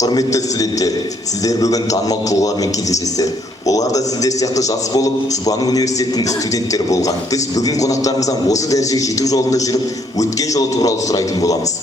Құрметті студенттер, сіздер бүгін танымал тұлғалармен кездесесіздер. Олар да сіздер сияқты жас болып, Жұбанов университетінің студенттері болған. Біз бүгін қонақтарымыздан осы дәрежеге жету жолында жүріп, өткен жолы туралы сұрайтын боламыз.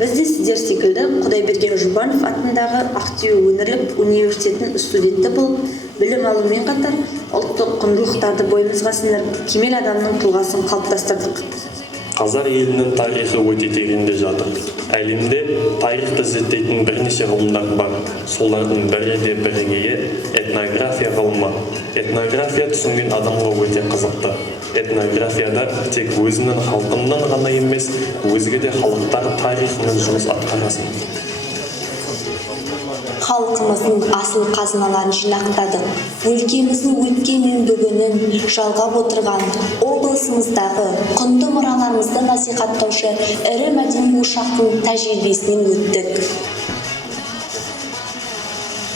Біз де сіздер секілді Құдайберген Жұбанов атындағы Ақтөбе өңірлік университетінің студенті болып, білім алумен қатар ұлттық құндылықтарды бойымызға сіңіріп, кемел адамның тұлғасын қалыптастырдық. Қазақ елінің тарихы өте тереңде жатыр. Әлемде тарихты зерттейтін бірнеше ғылымдар бар. Солардың бірі де бірегейі этнография ғылымы. Этнография түсінген адамға өте қызықты. Этнографияда тек өзінің халқынан ғана емес, өзге де халықтар тарихымен жұмыс атқарасын. Халқымыздың асыл қазыналарын жинақтадық. Өлкеміздің өткенін бүгінін жалғап отырған облысымыздағы құнды мұраларымызды насихаттаушы ірі мәдени ошақтың тәжірибесінен өттік.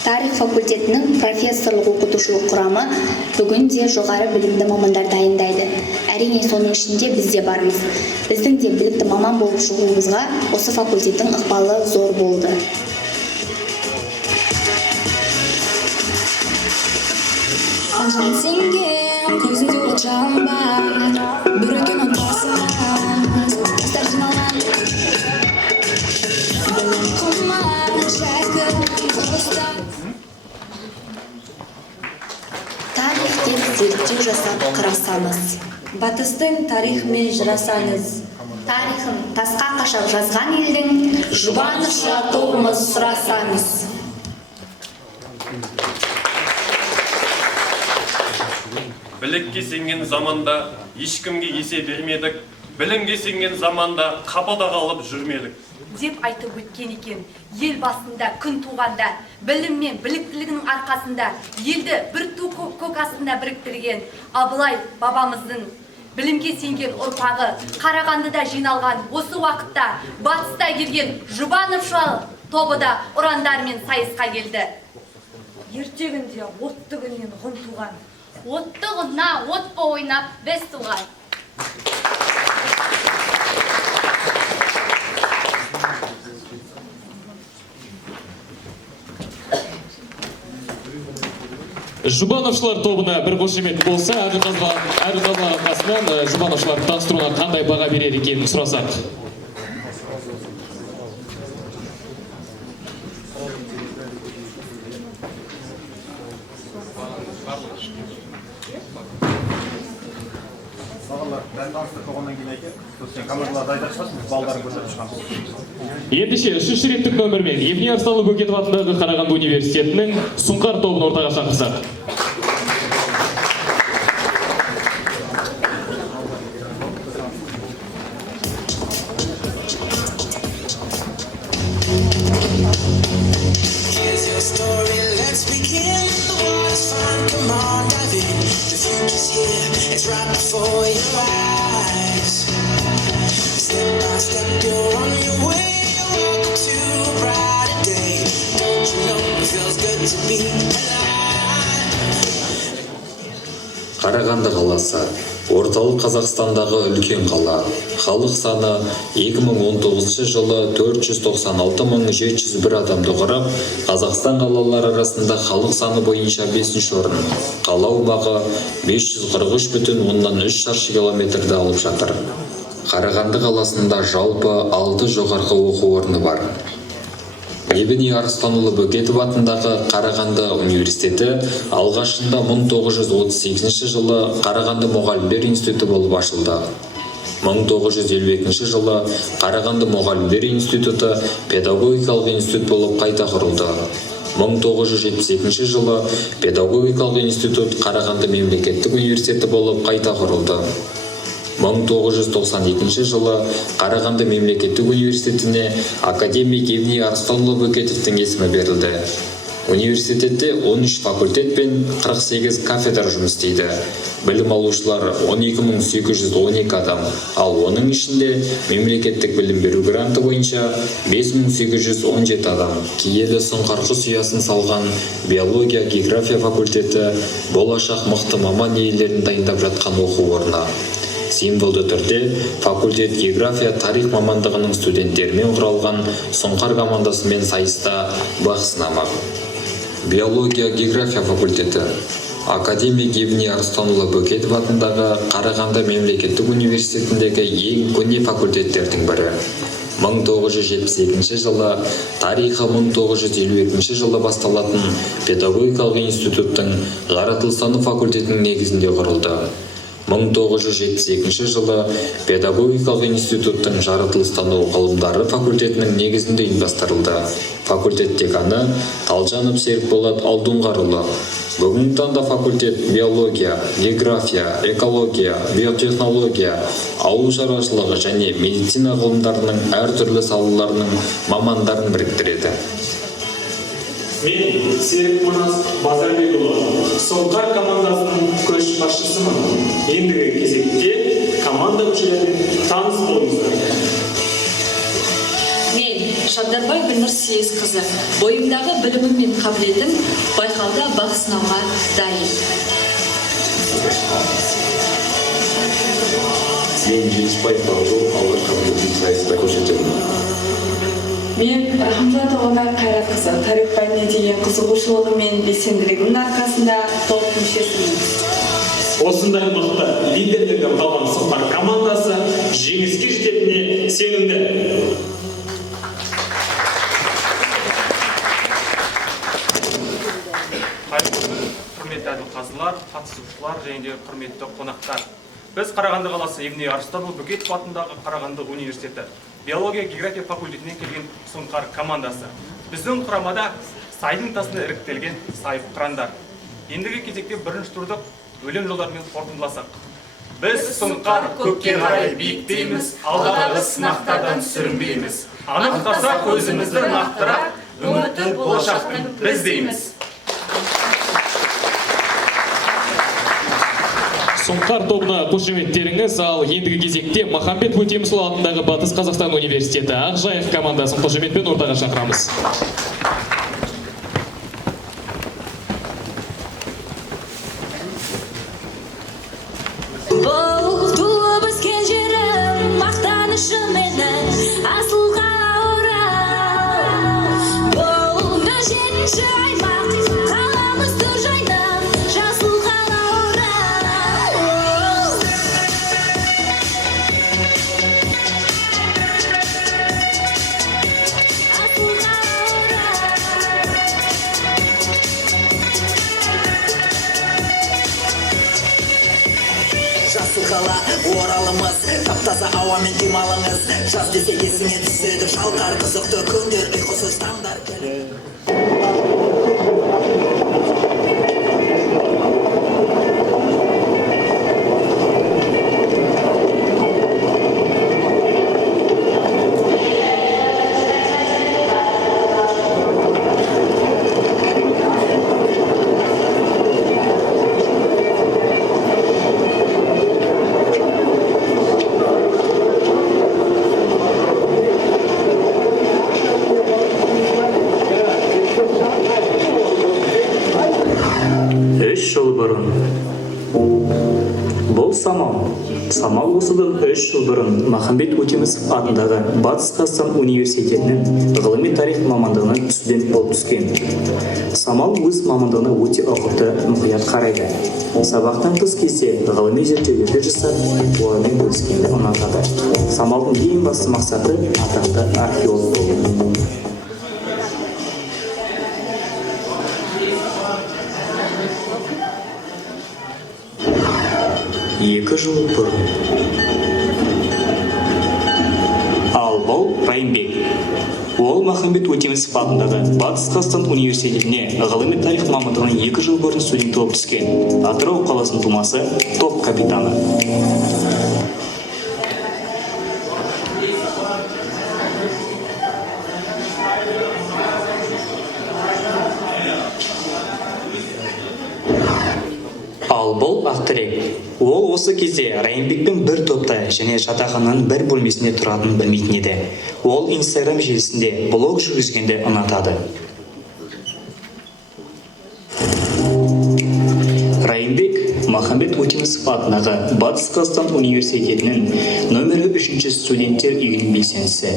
Тарих факультетінің профессорлық оқытушылық құрамы бүгінде жоғары білімді мамандар дайындайды. Әрине соның ішінде біз де бармыз. Біздің де білікті маман болып шығуымызға осы факультеттің ықпалы зор болды. Сенген көзінде от жалын бар, бір өткен отбасымыз, жастар жиналған. Білім қымбат, шәкірт, ұстаз. Тарих деп зерттеу жасап қарасаңыз, Батыстың тарихымен жырасаңыз, Тарихын тасқа қашап жазған елдің Жұбановша тобымыз сұрасаңыз. Білікке сенген заманда ешкімге есе бермедік, білімге сенген заманда қапада қалып жүрмедік. Деп айтып өткен екен, ел басында, күн туғанда, білім мен біліктілігінің арқасында елді бір ту көк астында біріктірген Абылай бабамыздың білімге сенген ұрпағы Қарағандыда жиналған осы уақытта батыста келген Жұбановша тобы да ұрандармен сайысқа келді. Ертегінде отты күннен ғын туған, Отты ғына отпа ойнап біз туған. Жұбановшылар тобына бір қошемет болса, әрі қазған арқасынан Жұбановшылар таныстыруға қандай баға берер екенін сұрасақ. Ендеше үшінші реттік нөмірмен Евгений Арыстанұлы Бөкетов атындағы Қарағанды университетінің Сұңқар тобын ортаға шақырсақ. Қарағанды қаласы орталық Қазақстандағы үлкен қала. Халық саны 2019 жылы 496.701 адамды құрап, Қазақстан қалалары арасында халық саны бойынша 5-ші орын. Қала аумағы 543,3 шаршы километрді алып жатыр. Қарағанды қаласында жалпы 6 жоғарғы оқу орны бар. Евгений Арыстанұлы Бөкетов атындағы Қарағанды университеті алғашында 1938 жылы Қарағанды мұғалімдер институты болып ашылды. 1952 жылы Қарағанды мұғалімдер институты педагогикалық институт болып қайта құрылды. 1972 жылы педагогикалық институт Қарағанды мемлекеттік университеті болып қайта құрылды. 1992 жылы Қарағанды мемлекеттік университетіне академик Евний Арыстанұлы Бөкетовтің есімі берілді. Университетте 13 факультет пен 48 кафедра жұмыс істейді. Білім алушылар 12812 адам, ал оның ішінде мемлекеттік білім беру гранты бойынша 5817 адам. Киелі Сұңқар құс ұясын салған биология, география факультеті болашақ мықты маман иелерін дайындап жатқан оқу орны. Символды түрде факультет география тарих мамандығының студенттерімен құралған Сұңқар командасымен сайыста бақ сынамақ. Биология, география факультеті академик Евний Арыстанұлы Бөкетов атындағы Қарағанды мемлекеттік университетіндегі ең көне факультеттердің бірі. 1972 жылы, тарихы 1952 жылы басталатын педагогикалық институттың жаратылыстану факультетінің негізінде құрылды. 1972 жылы педагогикалық институттың жаратылыстану ғылымдары факультетінің негізінде ұйымдастырылды. Факультет деканы Талжанов Серікболат Алдоңғарұлы. Бүгінгі таңда факультет биология, география, экология, биотехнология, ауыл шаруашылығы және медицина ғылымдарының әртүрлі салаларының мамандарын біріктіреді. Мен Серік Манас Базарбекұлы, Сұңқар командасының көшбасшысымын. Ендігі кезекте команда мүшелерімен таныс болыңыздар. Мен Шабдарбай Гүлнұр Съезқызы, бойымдағы білімім мен қабілетім байқауда бақ сынауға дайын. Мен Жетішбаев Бауыржол, ауыр қабілетін сайыста көрсетемін. Мен Рахымжан Оңай Қайратқызы, тарих пәніне деген қызығушылығы мен белсенділігінің арқасында топ мүшесімін. Осындай мықты лидерлігі қалған Сұңқар командасы жеңіске жететініне сенімді. Құрметті әділқазылар, қатысушылар және құрметті қонақтар. Біз Қарағанды қаласы Евний Арыстанұлы Бөкетов атындағы Қарағанды университеті биология география факультетінен келген Сұңқар командасы. Біздің құрамада сайдың тасына іріктелген сайып қырандар. Ендігі кезекте бірінші турды өлең жолдарымен қорытындыласақ. Біз Сұңқар көкке қарай биіктейміз, алдағы сынақтардан сүрінбейміз. Анықтасақ өзімізді нақтырақ, үмітті болашақтың біздейміз. Сұңқар тобына қошеметтеріңіз, ал ендігі кезекте Махамбет Өтемісұлы атындағы Батыс Қазақстан университеті Ақжайық командасын қошеметпен ортаға шақырамыз. Бұл туып өскен жерім, мақтанышым менің, асыл қауырым. Бұл 17-ші аймақ, қаламыз тұр жайнап, жасыл Жасыл қала оралымыз, таптаза ауамен демалыңыз. Жаз десе есіңе түседі шалқар, қызықты күндер, ұйқысыз таңдар келеді. Самал осыдан 3 жыл бұрын Махамбет Өтемісов атындағы Батыс Қазақстан университетінің ғылыми тарих мамандығынан студент болып түскен. Самал өз мамандығына өте ұқыпты, мұқият қарайды. Сабақтан тыс кезде ғылыми зерттеулерді жасап, олармен бөліскенді ұнатады. Самалдың ең басты мақсаты атақты археолог болу. 2 жыл бұрын Ол Махамбет Өтемісов атындағы Батыс Қазақстан университетіне ғылыми тарих мамандығының 2 жыл бұрын студент болып түскен. Атырау қаласының тумасы, топ капитаны. Ал бұл Ақтірек. Ол осы кезде Райымбекпен бір топта және жатақхананың бір бөлмесінде тұратынын білмейтін еді. Ол Инстаграм желісінде блог жүргізгенді ұнатады. Райымбек Махамбет Өтемісов атындағы Батыс Қазақстан университетінің нөмірі 3 студенттер үйінің белсендісі.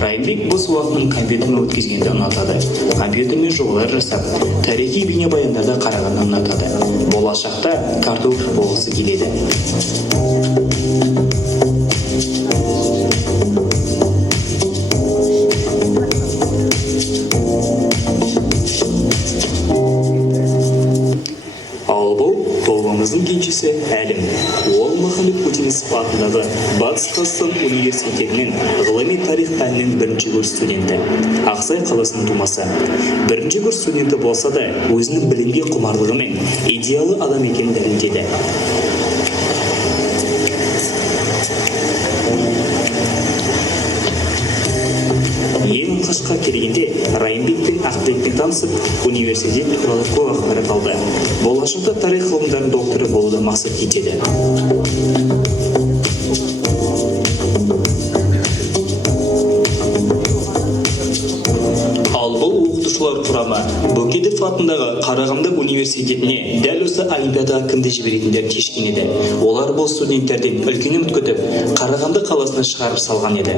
Райымбек бос уақытын компьютермен өткізгенді ұнатады. Компьютермен жобалар жасап, тарихи бейнебаяндарда қарағанды ұнатады. Болашақта картограф болғысы келеді. Тобымыздың кенжесі Әлім. Ол Махамбет Өтемісов атындағы Батыс Қазақстан университетінің ғылыми тарих пәнінің 1-ші курс студенті. Ақсай қаласының тумасы. 1-ші курс студенті болса да, өзінің білімге құмарлығы мен идеалы адам екенін дәлелдеді. Ең алғашқы келгенде Райымбек пен Ақтірекпен танысып, университет туралы көп ақпарат алды. Болашақта тарих ғылымдарының докторы болуды мақсат етеді. Ал бұл оқытушылар құрамы Бөкетов атындағы Қарағанды университетіне дәл осы олимпиадаға кімді жіберетіндер шешкен еді. Олар бұл студенттерден үлкен үміт күтіп, Қарағанды қаласына шығарып салған еді.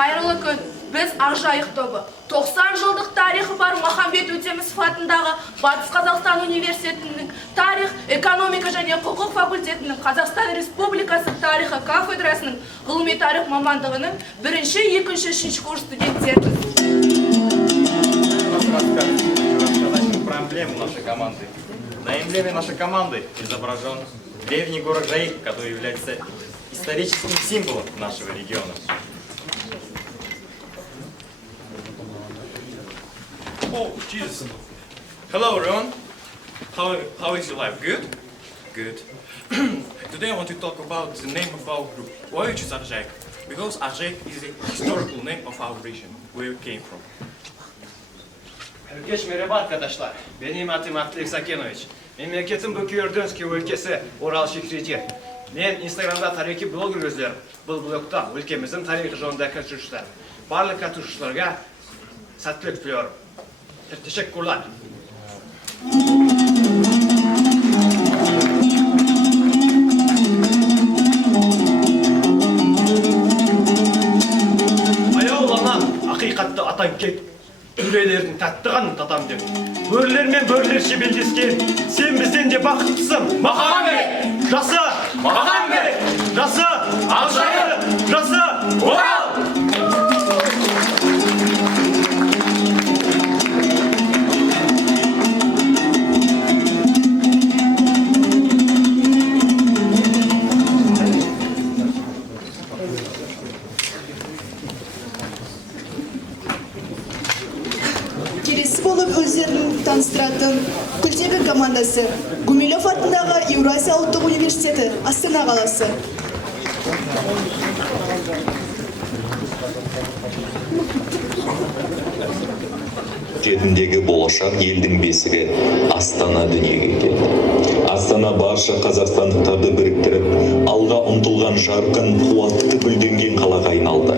Қайырлы күн, біз Ақжайық тобы. 90 жылдық тарихы бар Махамбет Өтемісов атындағы Батыс Қазақстан университетінің тарих, экономика және құқық факультетінің Қазақстан Республикасы тарихы кафедрасының ғылыми тарих мамандығының 1-ші, 2-ші, 3-ші курс студенттеріміз. Проблему нашей команды. На эмблеме нашей команды изображен древний город Жайык, который является историческим символом нашего региона. Oh, Jesus. Hello, everyone. How is your life? Good? Good. Today I want to talk about the name of our group. Why we choose Arjayk? Because Arjayk is the historical name of our region, where we came from. Herkes merhaba arkadaşlar. Benim adım Ақтірек Сакенович. Memleketim Böke-Ördönski өлкесі Орал шекреде. Мен Instagram'da tarihи blog жүргізілер. Бұл блогта өлкеміздің тарихи жолында қатысушылар. Барлық қатысушыларға сәттілік тілеймін. Teşekkürler. Аяулана ақиқатты атан кет. Үрелердің таттығын татам деп. Бөрілер мен бөрілерше белдескен. Сен бізден де бақыттысың. Махамбет! Жасы! Махамбет! Жасы! Ақжайық! Жасы! Орал! Келесі болып өздерін таныстыратын Күлтебе командасы Гумилев атындағы Еуразия ұлттық университеті Астана қаласы. Жетімдегі болашақ елдің бесігі Астана дүниеге келді. Астана барша қазақстандықтарды біріктіріп, алға ұмтылған жарқын, қуатты гүлденген қалаға айналды.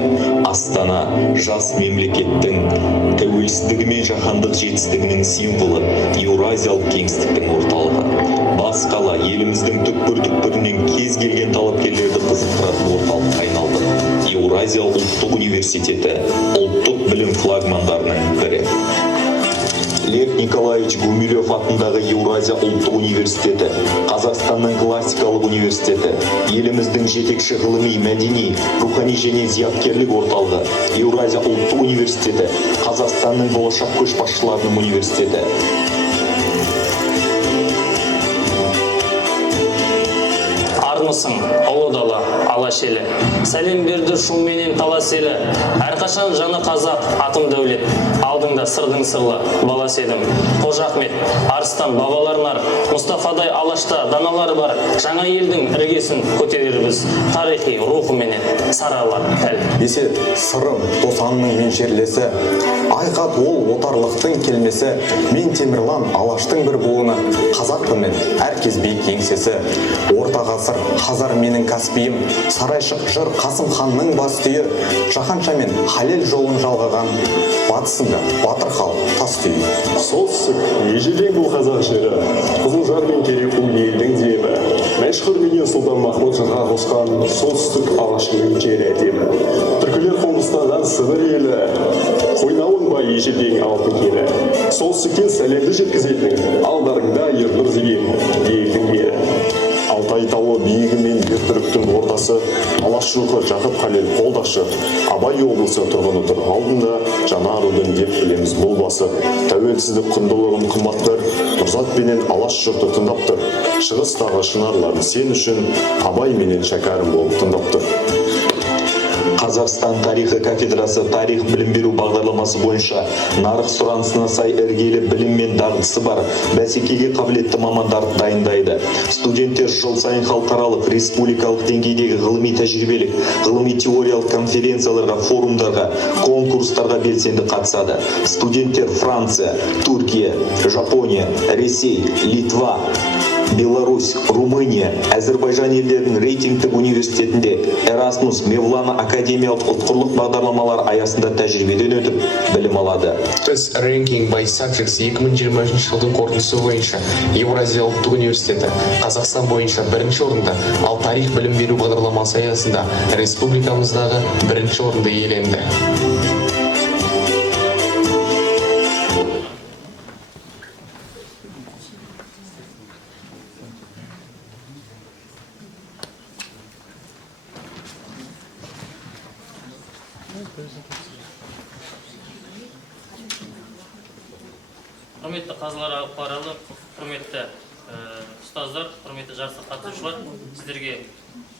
Астана жас мемлекеттің тәуелсіздігі мен жаһандық жетістігінің символы, Еуразиялық кеңістіктің орталығы. Бас қала еліміздің түкпір-түкпірінен кез келген талапкерлерді қызықтыратын орталыққа айналды. Еуразия ұлттық университеті ұлттық білім флагмандарының бірі. Лев Николаевич Гумилев атындағы Еуразия ұлттық университеті, Қазақстанның классикалық университеті, еліміздің жетекші ғылыми, мәдени, рухани және зияткерлік орталығы, Еуразия ұлттық университеті, Қазақстанның болашақ көшбасшыларының университеті. Жақмысың, ұлы дала, алаш елі. Сәлем берді шум менен талас елі. Әрқашан жаны қазақ, атым дәулет. Алдыңда сырдың сырлы, балас едім. Қожа Ахмет, арыстан бабаларнар, Мұстафадай алашта даналар бар. Жаңа елдің іргесін көтерербіз. Тарихи рухы менен саралар тәл. Десе сырым, тосанның меншерлесі. Айқат ол отарлықтың келмесі. Мен Темірлан алаштың бір буыны. Қазақпын мен, әркез биік еңсесі. Орта ғасыр, Хазар менің каспиім. Сарайшық жыр Қасым ханның бас түйі. Жаһанша мен халел жолын жалғаған. Батысында батыр хал тас түйі. Солтүстік ежелден бұл қазақ жері. Қызылжар мен Кереку елдің демі. Мәшһүр деген Сұлтан Махмұд жырға қосқан солтүстік алашының жері әдемі. Түркілер қоныстаған Сібір елі. Қойнауын бай ежелден алтын келі. Солтүстіктен сәлемді жеткізетін алдарыңда ерлер деген елдің мері. Алтай тауы биігі мен Бертүріктің ортасы, алаш рухы Жақып Халел қолдашы. Абай облысы тұрғыны тұр алдында, жаңа арудың деп білеміз бұл басы. Тәуелсіздік құндылығын қымбаттыр, Нұрзат менен алаш жұрты тыңдап тұр. Шығыстағы шынарларын сен үшін Абай менен шәкәрім болып тыңдап тұр. Қазақстан тарихы кафедрасы тарих білім беру бағдарламасы бойынша нарық сұранысына сай іргелі білім мен дағдысы бар бәсекеге қабілетті мамандарды дайындайды. Студенттер жыл сайын халықаралық, республикалық деңгейдегі ғылыми тәжірибелік, ғылыми теориялық конференцияларға, форумдарға, конкурстарға белсенді қатысады. Студенттер Франция, Түркия, Жапония, Ресей, Литва, Беларусь, Румыния, Әзірбайжан елдерінің рейтингтік университетінде Erasmus, Mevlana академиялық ұтқырлық бағдарламалар аясында тәжірибеден өтіп, білім алады. Біз Ranking by Subjects 2023 жылдың қорытындысы бойынша Еуразия ұлттық университеті Қазақстан бойынша бірінші орында, ал тарих білім беру бағдарламасы аясында республикамыздағы бірінші орынды иеленді. Құрметті қазылар алқалы, құрметті ұстаздар, құрметті жарысқа қатысушылар, сіздерге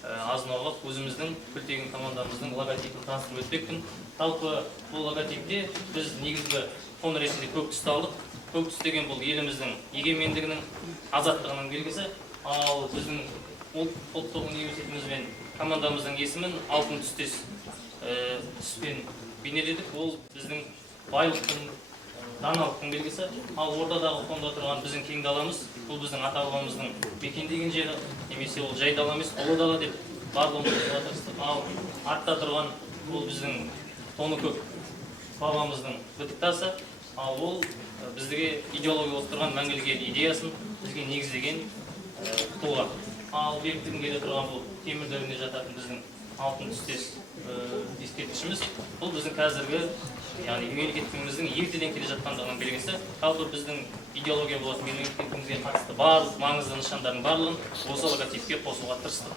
азын-аулақ өзіміздің күлтегін командамыздың логотипін таныстырып өтпекпін. Жалпы бұл логотипте біз негізгі фон ретінде көк түсті алдық. Көк түс деген бұл еліміздің егемендігінің, азаттығының белгісі. Ал біздің ұлттық университетіміз бен командамыздың есімін алтын түстес түспен бейнеледік. Ол біздің байлықтың, даналықтың белгісі. Ал ортадағы фонда тұрған біздің кең даламыз, бұл біздің ата бабамыздың мекендеген жері, немесе ол жай дала емес, ұлы дала деп барлығымыз тырыстық. Ал артта тұрған бұл біздің тоны көк бабамыздың бітік тасы. Ал ол бізге идеология болып тұрған мәңгілік ел идеясын бізге негіздеген тұлға. Ал беріктігін келе тұрған бұл темір дәуіріне жататын біздің алтын түстес ескерткішіміз. Бұл біздің қазіргі, яғни мемлекеттігіміздің ертеден келе жатқандығының белгісі. Жалпы біздің идеология болатын мемлекеттігімізге қатысты барлық маңызды нышандардың барлығын осы логотипке қосуға тырыстық.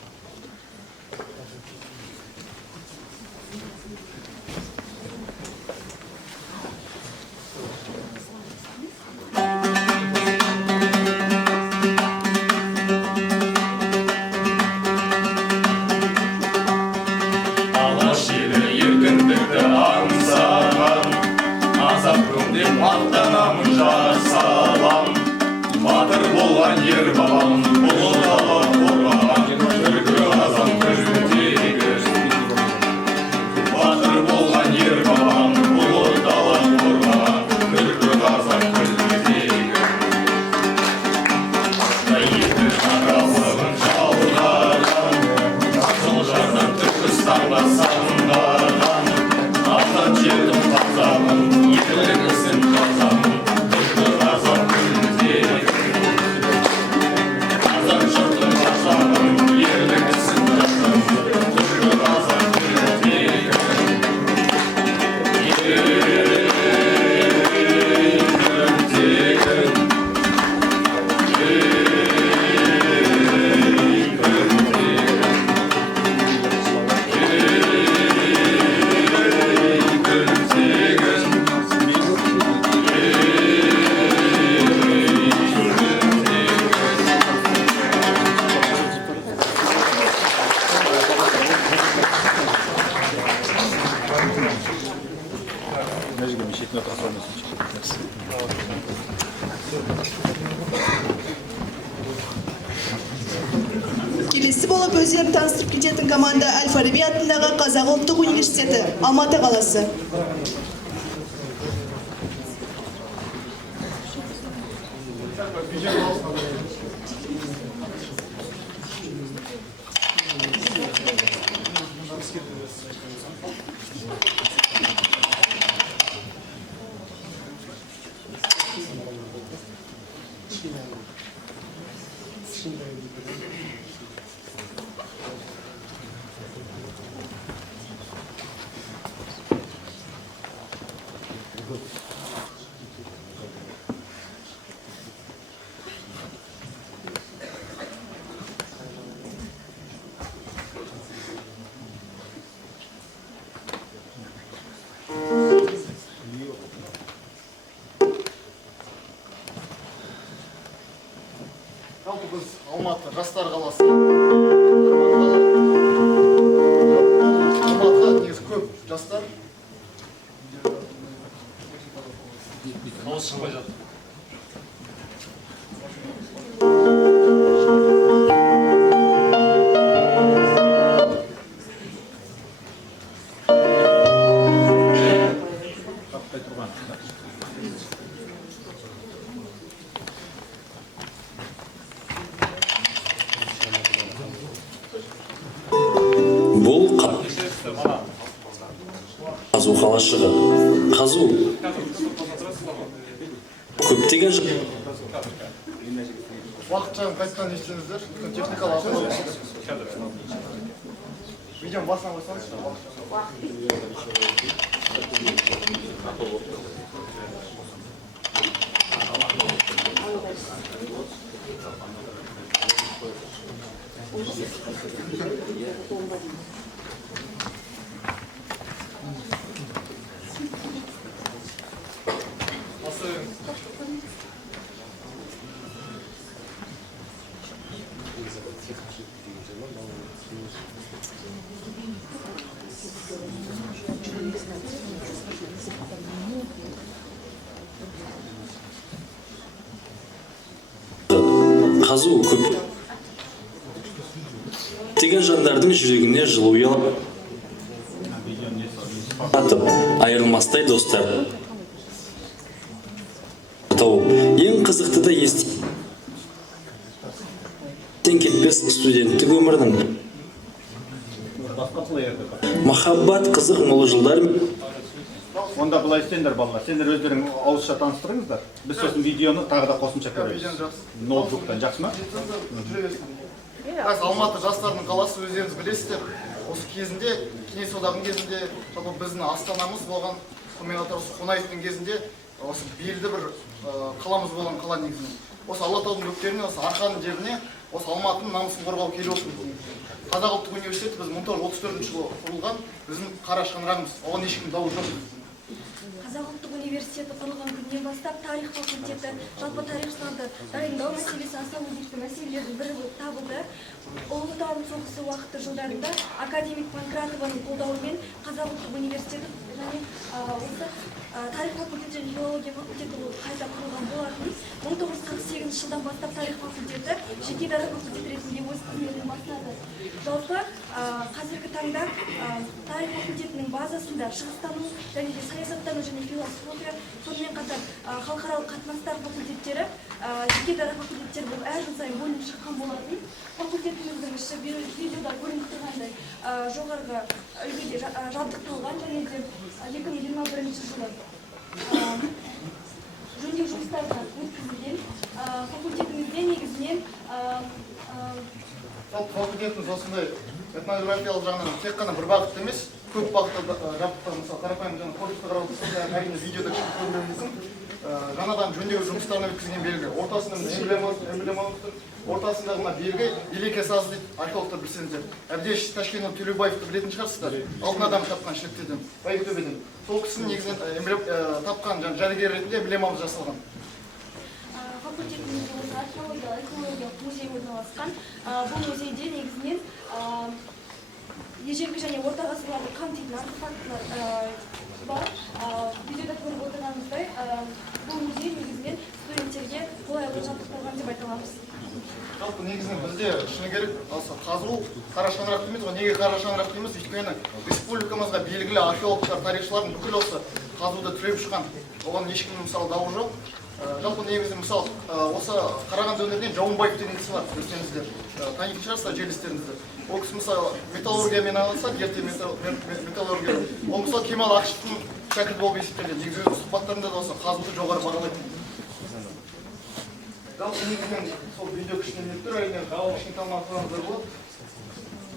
Батыр болған ер бабам, ұлы дала қорғаған, түркі қазақ күлтегі. Батыр болған ер бабам, ұлы дала қорғаған, түркі қазақ күлтегі. Екі аралығын жалғаған, Қызылжардан Түркістанға самғаған, алтын жердің қазағын, ерлігісін қазағын, түркі қазақ күлтегі. Келесі болып өздерін таныстырып кететін команда Әл-Фараби атындағы Қазақ ұлттық университеті, Алматы қаласы. Жалпы біз Алматы жастар қаласы. Алматыда негізі көп жастар. Дауыс шықпай жатыр. Бұл қазу қалашығы. Қазу көптеген Уақытша қайтадан естіңіздер. Техникалық ақылы. Видеоның басына қойсаңызшы. қазу көптеген жандардың жүрегіне жылу ұялап айырылмастай достар тауып ең қызықты да естен кетпес студенттік өмірдің махаббат қызық молы жылдар. Онда былай істеңдер балалар, сендер өздерің ауызша таныстырыңыздар. Біз сосын видеоны тағы да қосымша көреміз. Ноутбуктан, жақсы ма? Алматы жастарының қаласы, өздеріңіз білесіздер. Осы кезінде, Кеңес одағының кезінде, жалпы біздің астанамыз болған, сонымен қатар Қонаевтың кезінде осы белді бір қаламыз болған қала негізінен. Осы Алатаудың бөктеріне, осы Арқаның жеріне, осы Алматының намысын қорғау келіп отырмыз. Қазақ ұлттық университеті біз 1934 жылы құрылған, біздің қара шаңырағымыз, оған ешкім дау жоқ. Қазақ ұлттық университеті құрылған күннен бастап тарих факультеті жалпы тарихшыларды дайындау мәселесі аса өзекті мәселелердің бірі болып табылды. Ұлы Отан соғысы уақыты жылдарында академик Панкратованың қолдауымен Қазақ ұлттық университеті және осы тарих факультеті және филология факультеті болып қайта құрылған болатын. 1948 жылдан бастап тарих факультеті жеке дара факультет ретінде өз қызметін бастады. Жалпы қазіргі таңда тарих факультетінің базасында шығыстану және де саясаттану және философия, сонымен қатар халықаралық қатынастар факультеттері, жеке дара факультеттер болып әр жыл сайын бөлініп шыққан болатын. Факультетіміздің іші видеода көрініп тұрғандай жоғарғы үлгіде жабдықталған және де 2021 жылы жөндеу жұмыстарынан өткізілген. Факультетімізде негізінен факультетіміз осындай этнографиялық жағынан тек қана бір бағытта емес, көп бағытта жабдықталған. Мысалы, қарапайым жаңа корпусты қарап отырсақ, әрине видеода көрмеміздің жаңадан жөндеу жұмыстарына өткізген белгі. Ортасында эмблемамыз тұр. Ортасындағы мына белгі елеке сазы дейді, археологтар білсеңіздер. Әбдеш Ташкенов Төлеубаевты білетін шығарсыздар. Алтын адам тапқан Шіліктеден, Байбітөбеден. Сол кісінің негізінен тапқан жәдігер ретінде эмблемамыз жасалған. Факультетімізде археологиялық музей орналасқан. Бұл музейде негізінен ежелгі және орта ғасырларды қамтитын артефактылар бар. Видеода көріп отырғанымыздай бұл музей негізінен студенттерге қолайлы жабдықталған деп айта аламыз. Жалпы негізінен бізде шыны керек қазылу қара шаңырақ дейміз ғой. Неге қара шаңырақ дейміз? Өйткені республикамызға белгілі археологтар, тарихшылардың бүкіл осы қазуды түлеп шыққан. Оған ешкімнің мысалы дауы жоқ. Жалпы негізі мысалы осы Қарағанды өңірінен Жауынбаев деген кісі бар, білсеңіздер, танитын шығарсыздар жерлестеріңізді. Ол кісі мысалы металлургиямен айналысады, ерте металлургия. Ол мысалы Кемал Ақышевтың шәкірті болып есептеледі. Негізі өз сұхбаттарында да осы қазуды жоғары бағалайтын. Жалпы негізінен сол видео кішкене неттір, әрине кішкене тамақларыңыздар болады.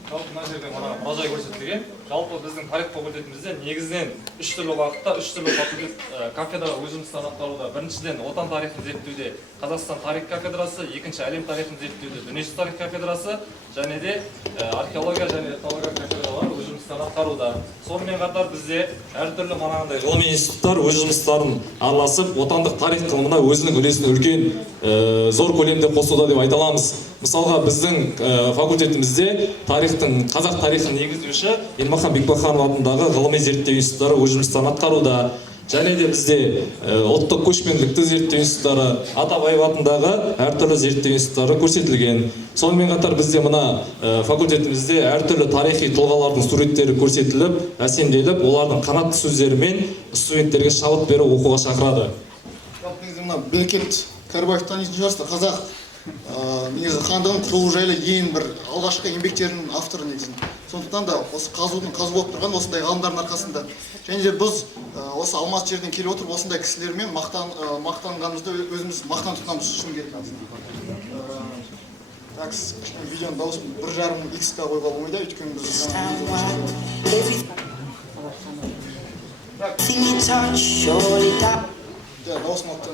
Жалпы мына жерде мына мұражай көрсетілген. Жалпы біздің тарих факультетімізде негізінен 3 түрлі уақытта 3 түрлі факультет кафедра өз жұмыстарын атқаруда. Біріншіден отан тарихын зерттеуде Қазақстан тарих кафедрасы, екінші әлем тарихын зерттеуде дүниежүзі тарих кафедрасы, және де археология және этнология кафедралары өз жұмыстарын атқаруда. Сонымен қатар бізде әртүрлі манағындай ғылыми институттар өз жұмыстарын араласып, отандық тарих ғылымына өзінің үлесін үлкен зор көлемде қосуда деп айта аламыз. Мысалға біздің факультетімізде қазақ тарихын негіздеуші Елмахан Бекбаханов атындағы ғылыми зерттеу институттары өз жұмыстарын атқаруда. Және де бізде ұлттық көшпенділікті зерттеу институттары, Атабаев атындағы әртүрлі зерттеу институттары көрсетілген. Сонымен қатар бізде мына факультетімізде әртүрлі тарихи тұлғалардың суреттері көрсетіліп, әсемделіп, олардың қанатты сөздерімен студенттерге шабыт беріп оқуға шақырады. Негізі мына Берекет Кәрібаев танитын шығарсыздар, қазақ негізі хандығын құрылу жайлы ең бір алғашқы еңбектерінің авторы негізі. Сондықтан да осы қазудың қазу болып тұрған осындай ғалымдардың арқасында. Және де біз осы алматы жерден келіп отырып осындай кісілермен мақтанғанымызды өзіміз мақтан тұтамыз шын керек. Так, видеоның дауысын 1,5x-қа қойға болмайды, өйткені біз дауысын алып.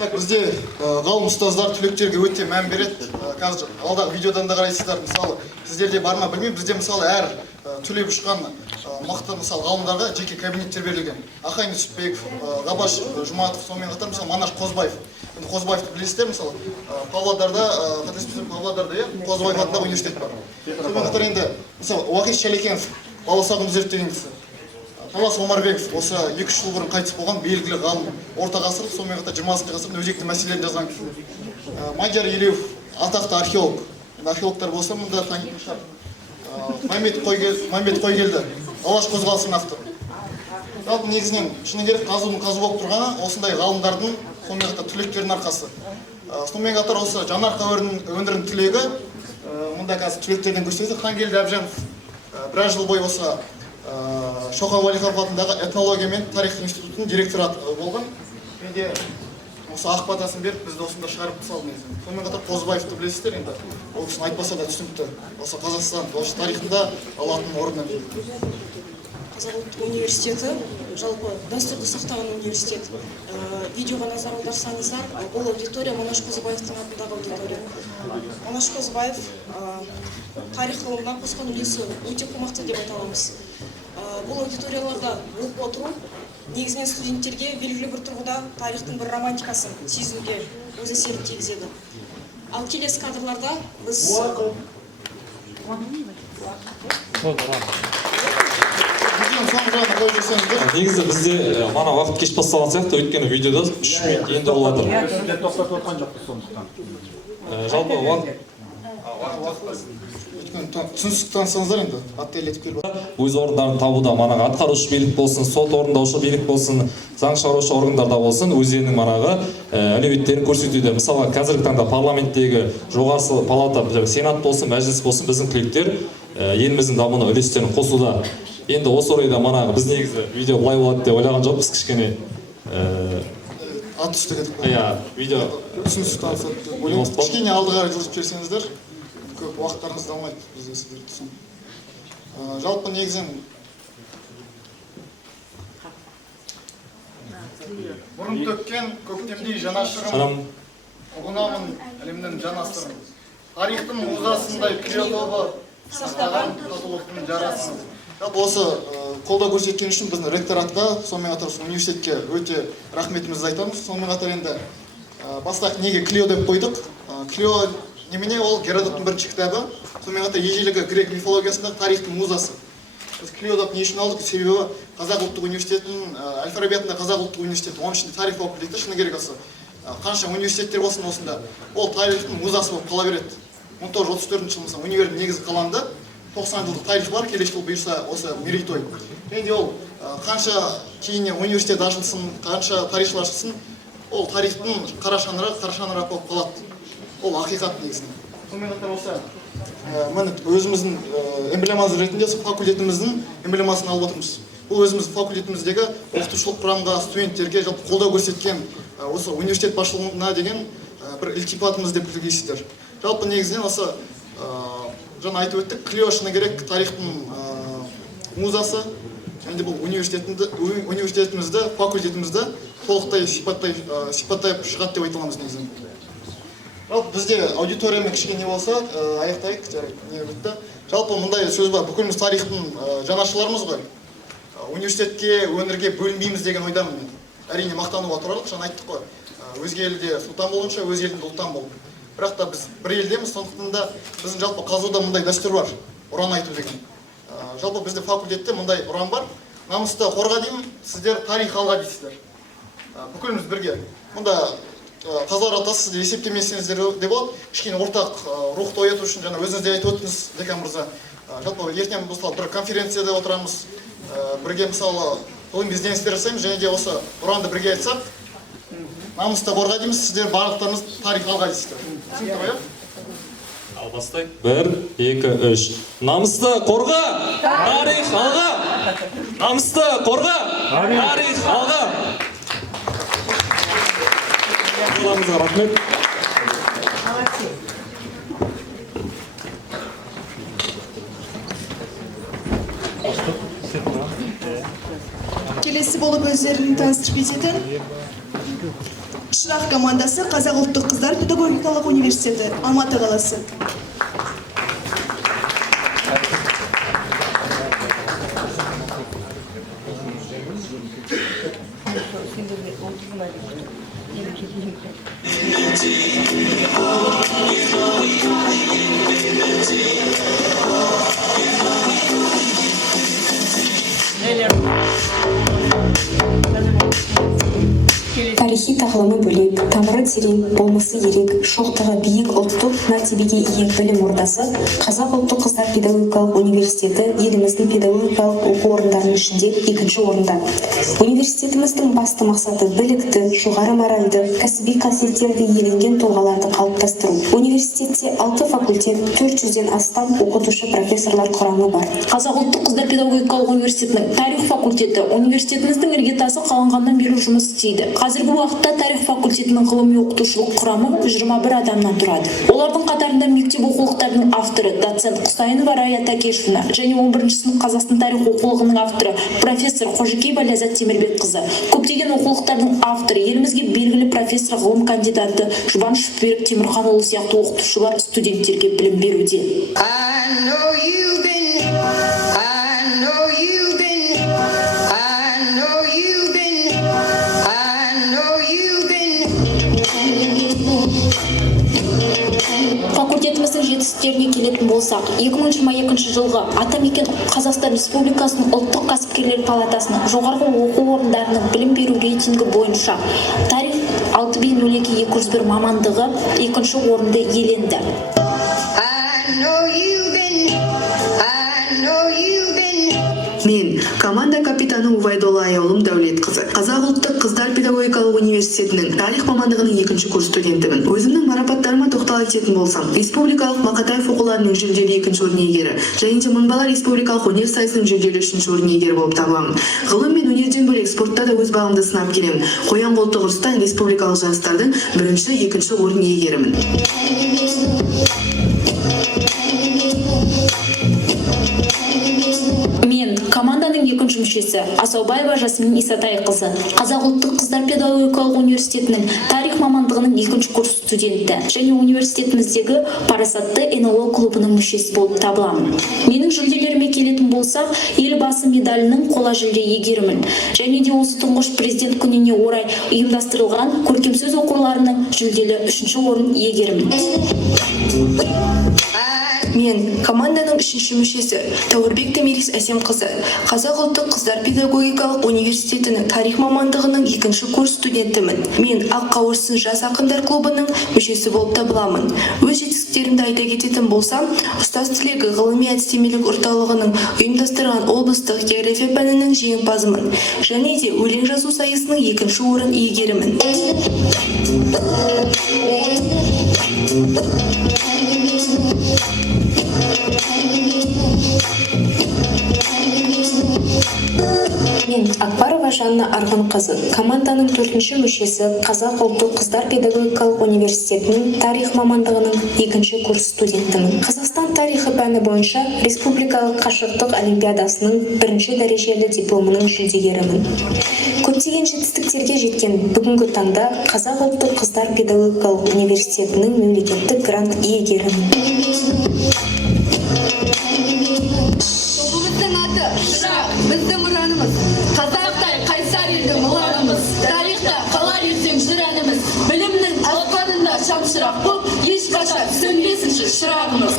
Так, бізде ғалым ұстаздар түлектерге өте мән береді. Қазір алдағы видеодан да қарайсыздар. Мысалы, сіздерде бар ма білмеймін, бізде мысалы әр түлеп ұшқан мықты мысалы ғалымдарға жеке кабинеттер берілген. Ахайн Үсіпбеков, Ғабаш Жұматов, сонымен қатар мысалы Манаш Қозбаев. Қозбаевты білесіздер, мысалы Павлодарда, Қозбаев атындағы университет бар. Сонымен қатар енді мысалы Уахит Шалекенов, баласағын зерттеген кісі. Талас Омарбеков осы 2 жыл бұрын қайтыс болған белгілі ғалым, орта ғасырлық, сонымен қатар 20-шы ғасырдың өзекті мәселелерін жазған кісі. Мадияр Елеуов, атақты археолог. Археологтар болса мұнда танитын шығар. Мамбет Қойгелді, Алаш қозғалысының авторы. Жалпы негізінен шыны керек қазудың қазу болып тұрғаны осындай ғалымдардың, сонымен қатар түлектердің арқасы. Сонымен қатар осы Жанарқа өндірінің түлегі, мұнда қазір түлектерден көрсетеді. Хангелді Әбжанов біраз жыл бойы осы Шоқай Уәлиханов атындағы этнология мен тарих институтының директоры болған. Менде осы ақ батасын беріп, бізді осында шығарып салды. Сонымен қатар Қозыбаевты білесіздер енді. Ол кісіні айтпаса да түсінікті. Осы Қазақстан тарихында алатын орны. Қазақ ұлттық университеті жалпы дәстүрді сақтаған университет. Видеоға назар аударсаңыздар, бұл аудитория Манаш Қозыбаевтың атындағы аудитория. Манаш Қозыбаев тарих ғылымына қосқан үлесі өте қомақты деп айта аламыз. Бұл аудиторияларда оқып отыру негізінен студенттерге белгілі бір тұрғыда тарихтың бір романтикасын сезінуге өз әсерін тигізеді. Ал келесі кадрларда біз негізі бізде мана уақыт кеш басталған сияқты, өйткені видеода 3 минут енді болып жатыр. Сіздер тоқтатып отқан жоқпыз сондықтан. Жалпы уақыт түсіністік танысаңыздар енді, аттайлетіп келіп жатыр. Өз орындарын табуда манаға атқарушы билік болсын, сот орындаушы билік болсын, заң шығарушы органдарда болсын, өздерінің манаға әлеуеттерін көрсетуде. Мысалға, қазіргі таңда парламенттегі жоғарғы палата, сенат болсын, мәжіліс болсын, біздің түлектер еліміздің дамуына үлестерін қосуда. Енді осы орайда манаға біз негізі видео былай болады деп ойлаған жоқпыз, кішкене ат үсті кетіп видео түсіністік танысып кішкене алдыға жүріп берсеңіздер, көп уақыттарыңызды алмайды бізде сіздер түсін. Жалпы негізен бұрын төккен көктемдей жанашырым, ұғынамын әлемнің жанасырын. Тарихтың музасындай креатобы сақтаған татулықтың жарасын. Осы қолдау көрсеткен үшін біздің ректоратқа, сонымен қатар университетке өте рахметімізді айтамыз. Сонымен қатар енді бастақ неге Клео деп қойдық. Клео немене, ол Геродоттың бірінші кітабы. Сонымен қатар ежелгі грек мифологиясындағы тарихтың музасы. біз клеодап не үшін алдық? Себебі Қазақ ұлттық университетінің әл-Фараби атындағы Қазақ ұлттық университеті, оның ішінде тарих факультеті шыны керек осы. Қанша университеттер болсын осында, ол тарихтың музасы болып қала береді. 1934 жыл мысалы универдің негізі қаланды, 90 жылдық тарих бар, келесі жыл бұйырса осы мерейтой. Енді ол қанша кейіннен университет ашылсын, қанша тарихшылар ашылсын, ол тарихтың қара шаңырақ болып қалады. Ол ақиқат негізінен. Сонымен қатар осы өзіміздің эмблемамыз ретінде факультетіміздің эмблемасын алып отырмыз. Бұл өзіміздің факультетіміздегі оқытушылық құрамға, студенттерге жалпы қолдау көрсеткен осы университет басшылығына деген бір ілтипатымыз деп білгейсіздер. Жалпы негізінен осы жаңа айтып өттік, Клео шыны керек тарихтың музасы. Енді бұл университетімізді, факультетімізді толықтай сипаттап шығады деп айта аламыз негізінен. Жалпы бізде аудиториямен кішкене болса, аяқтайық, не бітті. Жалпы мұндай сөз бар, бүкіліміз тарихтың жанашыларымыз ғой. Университетке, өнерге бөлінбейміз деген ойдамын мен. Әрине мақтануға тұрарлық, жаңа айттық қой. Өзге елде сұлтан болғанша, өз елінде ұлтан бол. Бірақ та біз бір елдеміз, сондықтан да біздің жалпы қазуда мұндай дәстүр бар, ұран айту деген. Жалпы бізде факультетте мұндай ұран бар. Намысты қорға деймін, сіздер тарих алға дейсіздер. Бүкіліміз бірге. Мұнда қазылар алқасы сізде есептемесеңіздер де болады. Кішкене ортақ рухты ояту үшін жаңа өзіңіз де айтып өттіңіз, декан мырза. Жалпы ертең мысалы бір конференцияда отырамыз, бірге мысалы ғылыми ізденістер жасаймыз, және де осы ұранды бірге айтсақ, намысты қорға дейміз, сіздер барлықтарыңыз тарих алға дейсіздер. Түсінікті ғой, Ал бастайық. 1, 2, 3. Намысты қорға, тарих алға. Намысты қорға, тарих алға. Қолдарыңызға рахмет. Келесі болып өздерін таныстырып кететін Шырақ командасы Қазақ ұлттық қыздар педагогикалық университеті, Алматы қаласы. Тарихи тағылымы бөлек, тамыры терең, болмысы ерек, шоқтығы биік ұлттық мәртебеге ие білім ордасы Қазақ ұлттық қыздар педагогикалық университеті еліміздің педагогикалық оқу орындарының ішінде екінші орында. Университетіміздің басты мақсаты білікті, жоғары моральды, кәсіби қасиеттерді иеленген тұлғаларды қалыптастыру. Университетте 6 факультет, 400-ден астам оқытушы профессорлар құрамы бар. Қазақ ұлттық қыздар педагогикалық университетінің тарих факультеті университетіміздің іргетасы қаланғаннан бері жұмыс істейді. Қазіргі уақытта тарих факультетінің ғылыми оқытушылық құрамы 21 адамнан тұрады. Олардың қатарында мектеп оқулықтарының авторы доцент Құсайынова Рая Тәкешевна және 11-ші сынып Қазақстан тарих оқулығының авторы профессор Қожекеева Ләззат Темірбекқызы. Көптеген оқулықтардың авторы елімізге белгілі профессор ғылым кандидаты Жұбанышев Берік Темірханұлы сияқты оқытушылар студенттерге білім беруде. Факультетіміздің жетістіктеріне келетін болсақ, 2022 жылғы Атамекен Қазақстан Республикасының ұлттық кәсіпкерлер палатасының жоғарғы оқу орындарының білім беру рейтингі бойынша тарих 6201 мамандығы екінші орынды иеленді. Мен команда капитаны Увайдолла Аяулым Дәулетқызы. Қазақ ұлттық қыздар педагогикалық университетінің тарих мамандығының екінші курс студентімін. Өзімнің марапаттарыма тоқтала кететін болсам, республикалық Мақатаев оқуларының жүлделі екінші орын иегері және де мың бала республикалық өнер сайысының жүлделі үшінші орын иегері болып табыламын. Ғылым мен өнерден бөлек спортта да өз бағымды сынап келемін. Қоян қолтық ұрыстан республикалық жарыстардың бірінші, екінші орын иегерімін. Команданың екінші мүшесі Асаубаева Жасмин Исатайқызы, Қазақ ұлттық қыздар педагогикалық университетінің тарих мамандығының екінші курс студенті және университетіміздегі парасатты НЛО клубының мүшесі болып табыламын. Менің жүлделеріме келетін болсақ, елбасы медалінің қола жүлде иегерімін және де осы тұңғыш президент күніне орай ұйымдастырылған көркемсөз оқуларының жүлделі үшінші орын иегерімін. Мен Мен команданың 3-ші мүшесі Тәуірбек Тәмерис Әсемқызы Қазақ ұлттық қыздар педагогикалық университетінің тарих мамандығының 2-ші курс студентімін. Мен Ақ Қауырсын жас ақындар клубының мүшесі болып табыламын. Өз жетістіктерімді айта кететін болсам, ұстаз тілегі ғылыми әдістемелік орталығының ұйымдастырған облыстық география пәнінің жеңімпазымын. Және де өлең жазу сайысының 2-ші орын иегерімін. Мен Акбарова Жанна Арғынқызы, команданың 4-ші мүшесі, Қазақ ұлттық қыздар педагогикалық университетінің тарих мамандығының 2-ші курс студентімін. Қазақстан тарихы пәні бойынша республикалық қашықтық олимпиадасының 1-ші дәрежелі дипломының жүлдегерімін. Көптеген жетістіктерге жеткен бүгінгі таңда Қазақ ұлттық қыздар педагогикалық университетінің мемлекеттік грант иегерімін. Тобымыздың аты Шырақ, біздің ұранымыз. Қазақтай қайсар елдің ұланымыз. Тарихта қалар ертең жыр әніміз. Білімнің аспанында шамшырақ боп, ешқашан сөнбесінші шырағымыз.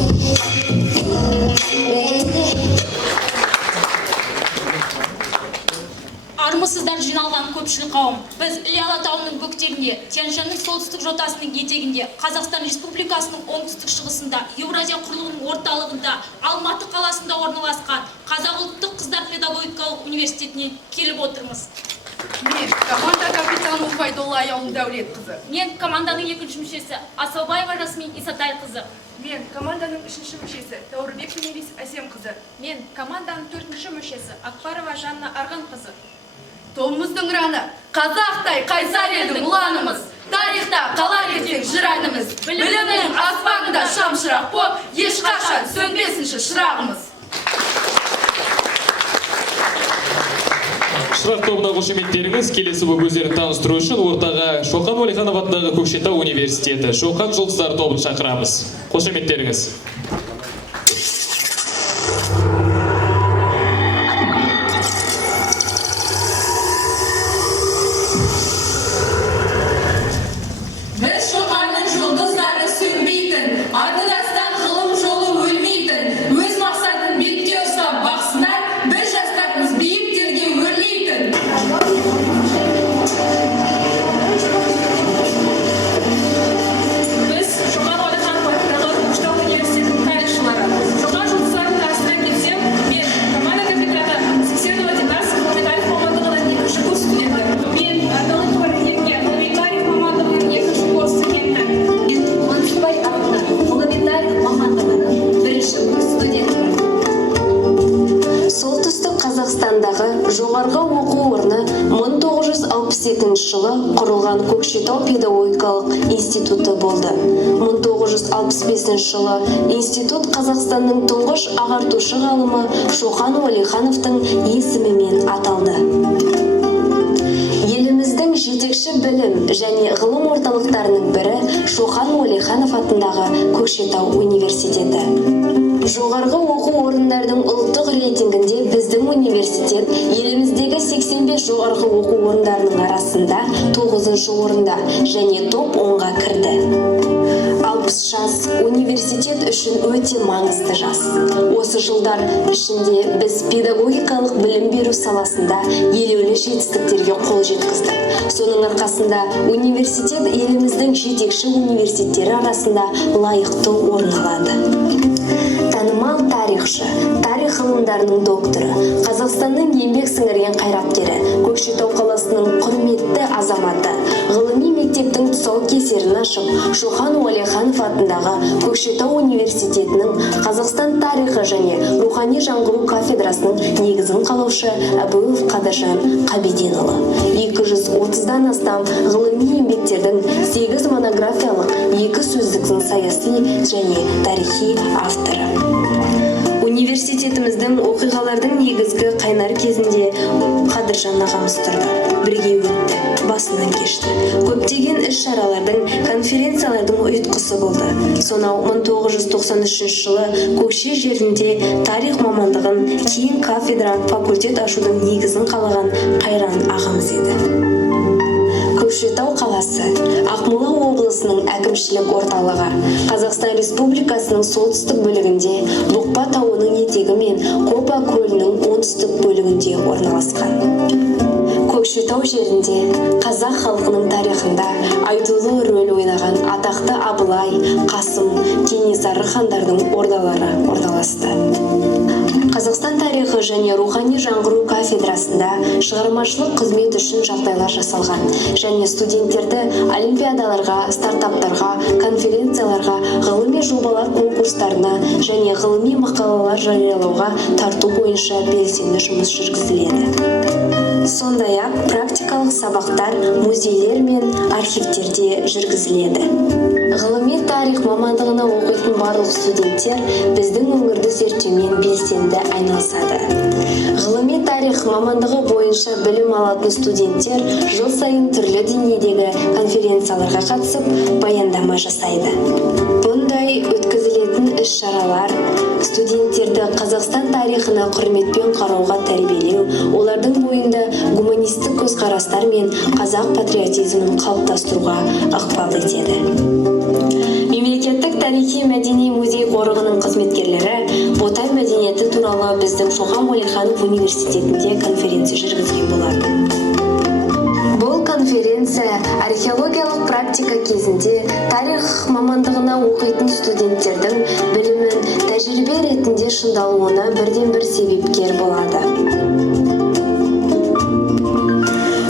Армысыздар жиналған көпшілік қауым. Біз Іле Алатауының бөктерінде, Тянь-Шаньның солтүстік жотасының етегінде, Қазақстан Республикасының оңтүстік шығысында, Еуразия құрлығының орталығында, Алматы қаласында орналасқан Қазақ ұлттық қыздар педагогикалық университетіне келіп отырмыз. Мен команда капитаны Уфайдолла Дәулетқызы. Мен команданың 2-ші мүшесі Асаубаева Жасмин Исатайқызы. Мен команданың 3-ші мүшесі Тәуірбек Тәмерис Әсемқызы. Мен команданың 4-ші мүшесі Акбарова Жанна Арғынқызы. Тобымыздың ұраны қазақтай қайсар елдің ұланымыз. Тарихта қалар ертең жыр әніміз. Білімнің аспанында шамшырақ боп, ешқашан сөнбесінші шырағымыз. Шырақ тобына қошеметтеріңіз келесі боп өздерін таныстыру үшін ортаға Шоқан Уәлиханов атындағы Көкшетау университеті Шоқан жұлдыздар тобын шақырамыз. Қошеметтеріңіз. Біз Шоқанның жұлдыздары сөнбейтін, аты дастан ғылым жолы өлмейтін, өз мақсатын бетке ұстап бақсынар, біз жастарымыз биіктерге өрлейтін. Біз Шоқан Уәлиханов атындағы Көкшетау университетінің тарихшылары. Шоқан жұлдыздарын тарихына келсем, мен команда капитаны Сексенова Динас ғылыми тарих мамандығының 2-ші курс студенті. Мен Ардалы Туалетке ғылыми тарих мамандығының 2-ші курс студенті. Мен Мансызбай Арна ғылыми тарих мамандығының 1-ші курс студенті. Солтүстік Қазақстандағы жоғарғы оқу орны 1967 жылы құрылған Көкшетау педагогикалық институты болды. 1965 жылы институт Қазақстанның тұңғыш ағартушы ғалымы Шоқан Уәлихановтың есімімен аталды. Еліміздің жетекші білім және ғылым орталықтарының бірі Шоқан Уәлиханов атындағы Көкшетау университеті. Жоғарғы оқу орындардың ұлттық рейтингінде біздің университет еліміздегі 85 жоғарғы оқу орындарының арасында 9-шы орында және топ 10-ға кірді. 60 жас университет үшін өте маңызды жас. Осы жылдар ішінде біз педагогикалық білім беру саласында елеулі жетістіктерге қол жеткіздік. Соның арқасында университет еліміздің жетекші университеттері арасында лайықты орын алады. Танымал тарихшы, тарих ғылымдарының докторы, Қазақстанның еңбек сіңірген қайраткері, Көкшетау қаласының құрметті азаматы, ғылыми мектептің тұсаукесерін ашып, Шоқан Уәлиханов атындағы Көкшетау университетінің Қазақстан тарихы және рухани жаңғыру кафедрасының негізін қалаушы Әбуов Қадыржан Қабиденұлы. 230-дан астам ғылыми еңбектердің 8 монографиялық, 2 сөздіктің саяси және тарихи авторы. Университетіміздің оқиғалардың негізгі қайнар кезінде Қадыржан ағамыз тұрды. Бірге өтті, басынан кешті. Көптеген іс-шаралардың, конференциялардың ұйытқысы болды. Сонау 1993 жылы Көкше жерінде тарих мамандығын, кейін кафедра, факультет ашудың негізін қалаған Қайран ағамыз еді. Көкшетау қаласы, Ақмола облысының әкімшілік орталығы, Қазақстан Республикасының солтүстік бөлігінде Бұқпа тауының етегі мен Қопа көлінің оңтүстік бөлігінде орналасқан. Көкшетау жерінде қазақ халқының тарихында айтулы рөл ойнаған атақты Абылай, Қасым, Кенесары хандардың ордалары орналасты. Қазақстан тарихы және рухани жаңғыру кафедрасында шығармашылық қызмет үшін жағдайлар жасалған және студенттерді олимпиадаларға, стартаптарға, конференцияларға, ғылыми жобалар конкурстарына және ғылыми мақалалар жариялауға тарту бойынша белсенді жұмыс жүргізіледі. Сондай-ақ практикалық сабақтар музейлер мен архивтерде жүргізіледі. Ғылыми тарих мамандығына оқитын барлық студенттер біздің өңірді зерттеумен белсенді айналысады. Ғылыми тарих мамандығы бойынша білім алатын студенттер жыл сайын түрлі деңгейдегі конференцияларға қатысып, баяндама жасайды. Бұндай өткізілетін іс-шаралар студенттерді Қазақстан тарихына құрметпен қарауға тәрбиелеу, олардың бойында гуманистік көзқарастар мен қазақ патриотизмін қалыптастыруға ықпал етеді. Мемлекеттік тарихи-мәдени музей қорығының қызметкерлері Ботай мәдениеті туралы біздің Шоқан Уәлиханов университетінде конференция жүргізген болады. Бұл конференция археологиялық практика кезінде тарих мамандығына оқитын студенттердің білімін тәжірибе ретінде шыңдалуына бірден-бір себепкер болады.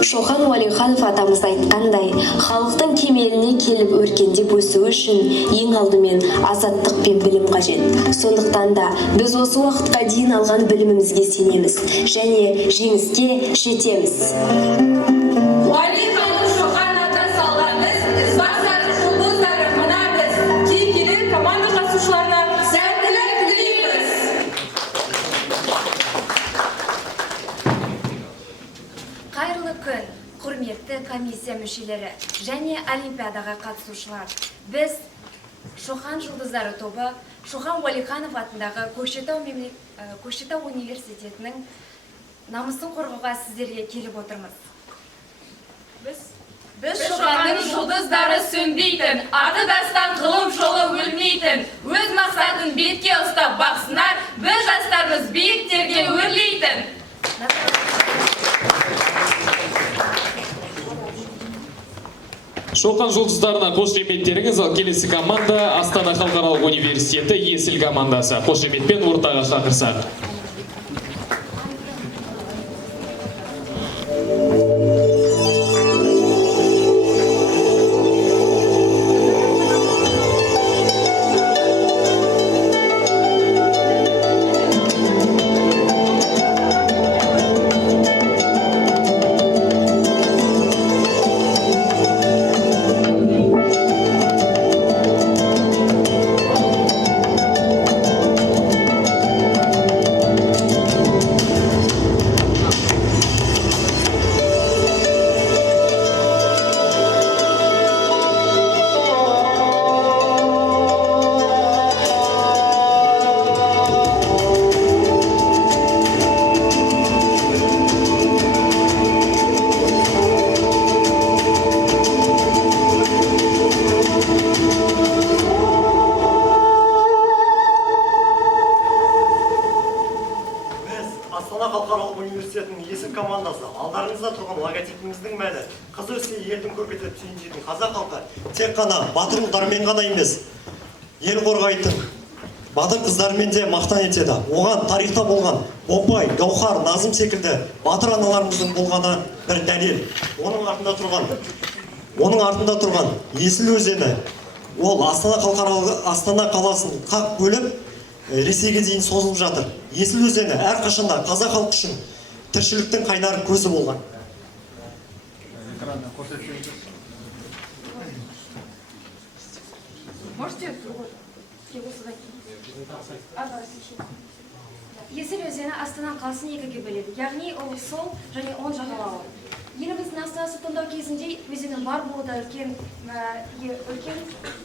Шоқан Уәлиханов атамыз айтқандай, халықтың кемеліне келіп өркендеп өсу үшін ең алдымен азаттық пен білім қажет. Сондықтан да біз осы уақытқа дейін алған білімімізге сенеміз және жеңіске жетеміз. Уәлиханов Шоқан ата салғаныз, ізбасар жұлдыздары мына біз кейкелі команда қатысушыларына сәттілік тілейміз. Қайырлы күн, құрметті комиссия мүшелері және олимпиадаға қатысушылар. Біз Шоқан жұлдыздары тобы Шоқан Уәлиханов атындағы Көкшетау университетінің намысын қорғауға сіздерге келіп отырмыз. Біз Шоқанның жұлдыздары сөнбейтін, аты дастан ғылым жолы өлмейтін, өз мақсатын бетке ұстап бақсынар, біз жастарымыз биіктерге өрлейтін. Шоқан жұлдыздарына қошеметтеріңіз, ал келесі команда Астана халықаралық университеті Есіл командасы. Қошеметпен ортаға шақырсақ. Қазақ халқы тек қана батыр ұлдармен ғана емес, ел қорғайтын батыр қыздармен де мақтан етеді. Оған тарихта болған Бопай, Гаухар, Назым секілді батыр аналарымыздың болғаны бір дәлел. Оның артында тұрған Есіл өзені, ол Астана қаласын қақ бөліп Ресейге дейін созылып жатыр. Есіл өзені әрқашанда қазақ халқы үшін тіршіліктің қайнар көзі болған. Есіл өзені Астана қаласын екіге бөледі, яғни ол сол және оң жағалауы. Еліміздің астанасы таңдау кезінде өзеннің бар болуы да үлкен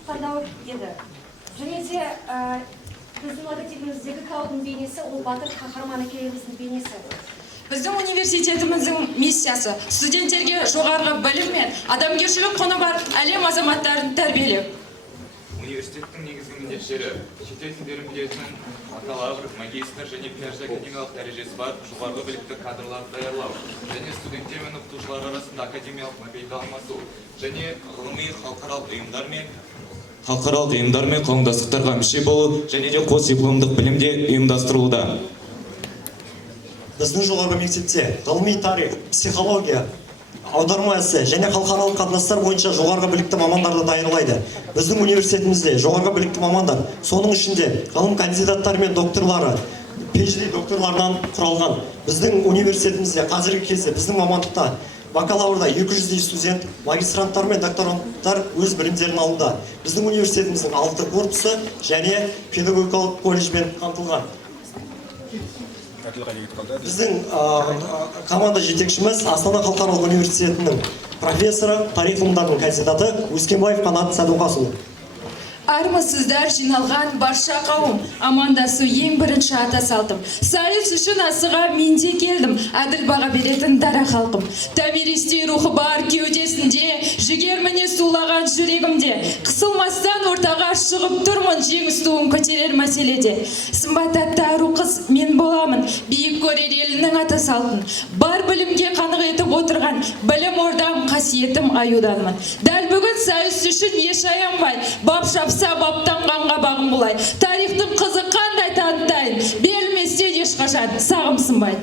таңдау еді. Және де біздің логотипіміздегі таудың бейнесі ол батыр қаһарман әкелеріміздің бейнесі. Біздің университетіміздің миссиясы студенттерге жоғарғы білім мен адамгершілік құны бар әлем азаматтарын тәрбиелеу. Университеттің негізгі міндеттері шетел тілдерін білетін бакалавр, магистр және пиаршы академиялық дәрежесі бар жоғарғы білікті кадрларды даярлау және студенттер мен оқытушылар арасында академиялық мобильді алмасу және ғылыми халықаралық ұйымдар мен қауымдастықтарға мүше болу және де қос дипломдық білімде ұйымдастырылуда. Біздің жоғарғы мектепте ғылыми тарих, психология, аударма ісі және халықаралық қатынастар бойынша жоғарғы білікті мамандарды даярлайды. Біздің университетімізде жоғарғы білікті мамандар, соның ішінде ғылым кандидаттары мен докторлары, PhD докторларынан құралған. Біздің университетімізде қазіргі кезде біздің мамандықта бакалаврда 200-дей студент, магистранттар мен докторанттар өз білімдерін алуда. Біздің университетіміздің 6 корпусы және педагогикалық колледжбен қамтылған. Біздің команда жетекшіміз Астана халықаралық университетінің профессоры, тарих ғылымдарының кандидаты Өскенбаев Қанат Сәдуғасұлы. Армысыздар жиналған барша қауым, амандасу ең бірінші ата салтым. Сайыс үшін асыға менде келдім, әділ баға беретін дара халқым. Томиристей рухы бар кеудесінде, жігер міне сулаған жүрегімде. Қысылмастан ортаға шығып тұрмын, жеңіс туын көтерер мәселеде. Сымбат атты ару қыз мен боламын, биік көрер елінің ата салтын. Бар білімге қанық етіп отырған, білім ордам қасиетім аюданмын. Дәл бүгін сайыс үшін еш аянбай, бап шапса баптанғанға бағым бұлай. Тарихтың қызы қандай танытайын, берілместен ешқашан сағым сынбай.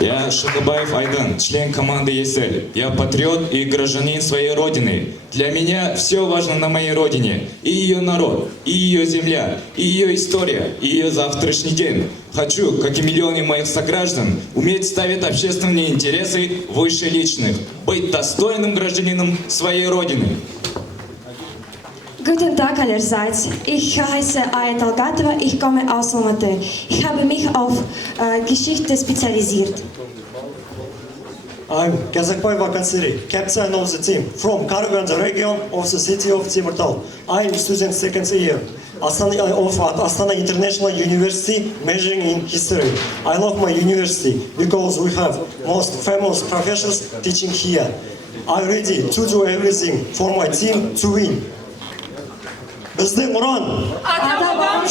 Я Шугабаев Айдан, член команды ЕСЛ. Я патриот и гражданин своей родины. Для меня все важно на моей родине. И ее народ, и ее земля, и ее история, и ее завтрашний день. Хочу, как и миллионы моих сограждан, уметь ставить общественные интересы выше личных. Быть достойным гражданином своей родины. Guten Tag allerseits. Ich heiße Ayat Al-Gatwa, ich komme aus Almaty. Ich habe mich auf Geschichte spezialisiert. I'm Kazakbaeva Kansiri, captain of the team from Karaganda region of the city of Timurtau. I'm student second year of Astana International University majoring in history. I love my university because we have most famous professors teaching here. I'm ready to do everything for my team to win. Біздің ұран,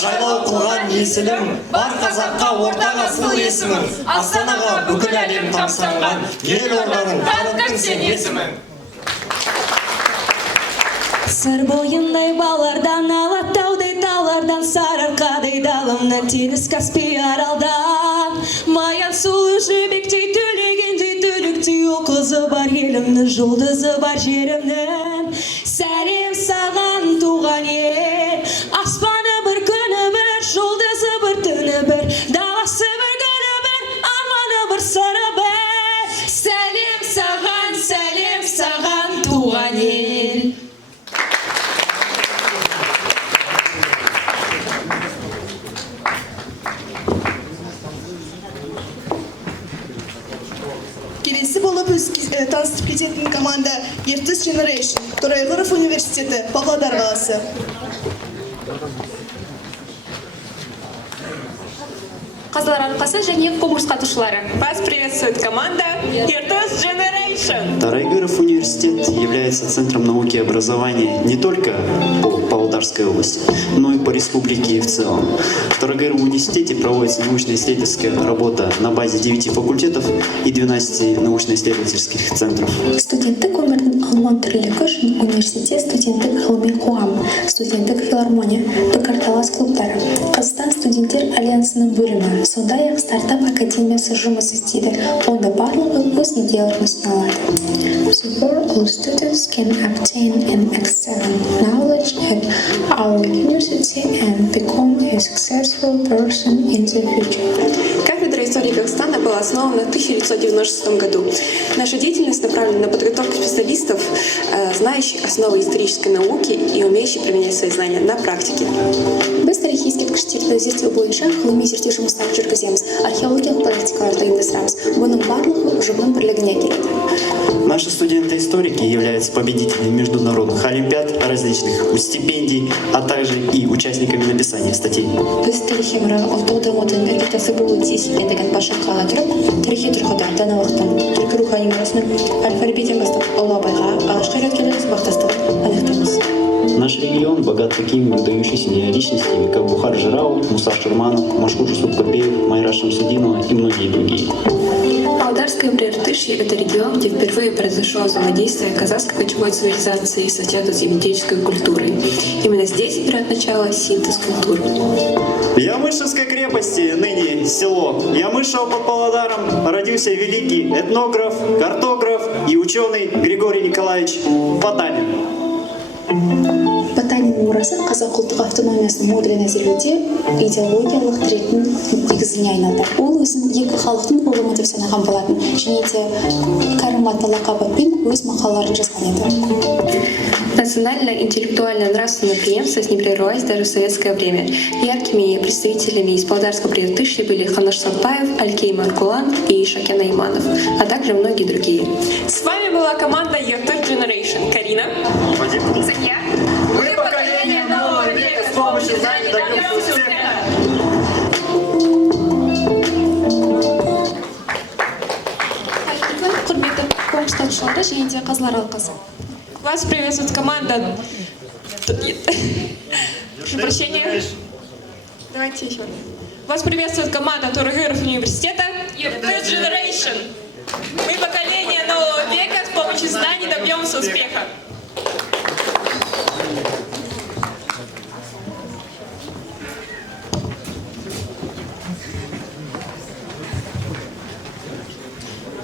жайлау қылған есілім, бар қазаққа ортаға сыл есімін, Астанаға бүкіл әлем тамсанған, ел орданың танытқын сен есімін. Сыр бойындай балардан, алатаудай таулардан, сарыарқадай далымнан, теңіз Каспий аралдан, маян сұлу жібектей төлегендей төліктей оқызы бар елімнің, жұлдызы бар жерімнің. Сәлем саған туған ел, аспаны бір күні бір, жұлдызы бір түні бір, даласы бір гүлі бір, арманы бір сыры бір. Сәлем саған туған ел. Келесі болып таныстырып кететін команда Ертіс Generation, Торайғыров университеті, Павлодар қаласы. Қазылар алқасы және конкурс қатысушылары. Вас приветствует команда Ертіс Generation. Торайгыров университет является центром науки и образования не только по Павлодарской области, но и по республике и в целом. В Торайгыровом университете проводится научно-исследовательская работа на базе 9 факультетов и 12 научно-исследовательских центров. Студенттік өмірдің алуан түрлілігі үшін университет студенттік ғылыми қоғам, студенттік филармония, пікірталас клубтары, Қазақстан студенттер альянсының бөлімі, сондай-ақ стартап академиясы жұмыс істейді. Онда барлығы өз идеяларын ұсынылады. So where all students can obtain an excellent knowledge at our university and become a successful person in the future. Кафедра истории Казахстана была основана в 1996 году. Наша деятельность направлена на подготовку специалистов, знающих основы исторической науки и умеющих применять свои знания на практике. Біз тарихи ескерткіштерді зерттеу бойынша ғылыми зерттеу жұмыстарын жүргіземіз, археологиялық практикаларды ұйымдастырамыз. Бұның барлығы ұжымның бірлігіне келеді. Наши студенты-историки являются победителями международных олимпиад, различных стипендий, а также и участниками написания статей. Біз тарихи мұра ұлттық дамудың іргетасы болуы тиіс екендігін башқа ала тұрып, тарихи тұрғыда даналықтың, түркі рухани мұрасының алфавитен бастап Ұлы Абайға алғашқы қайраткерлер сабақтастығын анықтаймыз. Наш регион богат такими выдающимися личностями, как Бухар Жирау, Муса Шурманов, Машхур Субкапеев, Майра Шамсудинова и многие другие. Павлодарское Прииртышье – это регион, где впервые произошло взаимодействие казахской кочевой цивилизации с осетино-земледельческой культурой. Именно здесь берет начало синтез культур. В Ямышевской крепости, ныне село Ямышево под Павлодаром, родился великий этнограф, картограф и ученый Григорий Николаевич Потанин. Потанин мұрасы қазақ ұлттық автономиясының моделін әзірлеуде идеологиялық тіректің негізіне айналды. Ол өзін екі халықтың ұлымы деп санаған болатын, және де Кәрім атты лақабымен өз мақалаларын жазған еді. Национально-интеллектуально-нравственная преемственность не прервалась даже в советское время. Яркими представителями из Павлодарского Прииртышья были Ханыш Сатпаев, Алькей Маркулан и Шакен Айманов, а также многие другие. С вами была команда Your Third Generation. Карина. София. Мы поколение нового века, с помощью знаний добьемся успеха. Құрметті конкурс қатысушылары және де қазылар алқасы. Вас приветствует команда... Прошу прощения. Давайте еще. Вас приветствует команда Тургыров университета Your Third Generation. Мы поколение нового века, с помощью знаний добьемся успеха.